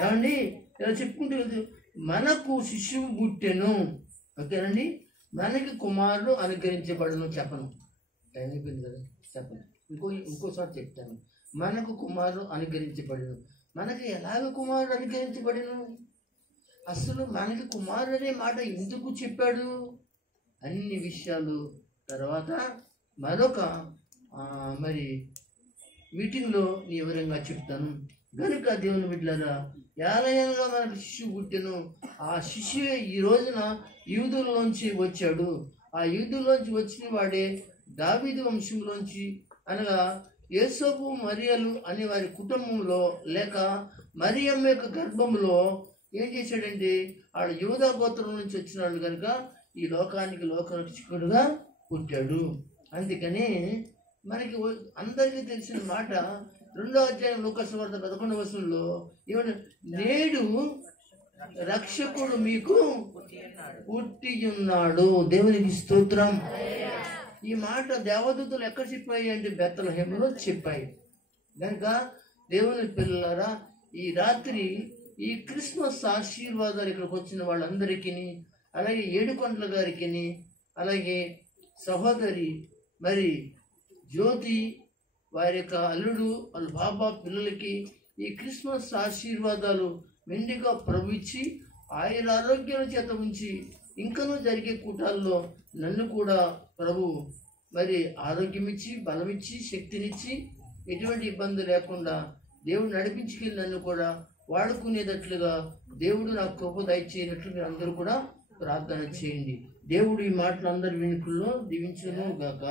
ఏమండి, ఇలా చెప్పుకుంటూ మనకు శిశువు పుట్టెను. ఓకేనండి, మనకి కుమారుడు అనుగ్రహించబడను. చెప్పను, టైం అయిపోయింది కదా, చెప్పను. ఇంకోసారి చెప్తాను. మనకు కుమారుడు అనుగ్రహించబడను. మనకి ఎలాగ కుమారుడు అనుగ్రహించబడను? అసలు మనకి కుమారుడు అనే మాట ఎందుకు చెప్పాడు? అన్ని విషయాలు తర్వాత మరొక మరి మీటింగ్లో నీ వివరంగా చెప్తాను. కనుక దేవుని బిడ్డలారా, ఏలయనగా మనకు శిశువు పుట్టెను. ఆ శిశువే ఈ రోజున యూదుల్లోంచి వచ్చాడు. ఆ యూదుల్లోంచి వచ్చిన వాడే దావీదు వంశంలోంచి, అనగా యేసోపు మరియలు అనే వారి కుటుంబంలో లేక మరియమ్మ యొక్క గర్భంలో ఏం చేశాడంటే ఆడ యూదా గోత్రం నుంచి వచ్చినాడు కనుక ఈ లోకానికి లోకరక్షకుడుగా పుట్టాడు. అందుకని మనకి అందరికీ తెలిసిన మాట 2వ అధ్యాయం లూకాసు వార్త 11వ వచనంలో ఏమన్నా, నేడు రక్షకుడు మీకు పుట్టి ఉన్నాడు. దేవునికి స్తోత్రం. ఈ మాట దేవదూతలు ఎక్కడ చెప్పాయి అంటే బెత్లెహేములో చెప్పాయి. కనుక దేవుని పిల్లలారా, ఈ రాత్రి ఈ క్రిస్మస్ ఆశీర్వాదాలు ఇక్కడికి వచ్చిన వాళ్ళందరికీ, అలాగే ఏడుకొండల గారికి, అలాగే సహోదరి మరి జ్యోతి వారి యొక్క అల్లుడు వాళ్ళ బాబా పిల్లలకి ఈ క్రిస్మస్ ఆశీర్వాదాలు మెండుగా ప్రవహించి ఆయన ఆరోగ్యాల చేత ఉంచి ఇంకనూ జరిగే కూటాల్లో నన్ను కూడా ప్రభు మరి ఆరోగ్యం ఇచ్చి, బలం ఇచ్చి, శక్తినిచ్చి, ఎటువంటి ఇబ్బంది లేకుండా దేవుడు నడిపించుకెళ్ళి నన్ను కూడా వాడుకునేటట్లుగా దేవుడు నాకు కృప దయచేయనట్లుగా అందరూ కూడా ప్రార్థన చేయండి. దేవుడు ఈ మాటలు అందరి వెనుకల్లో దీవించును గాక.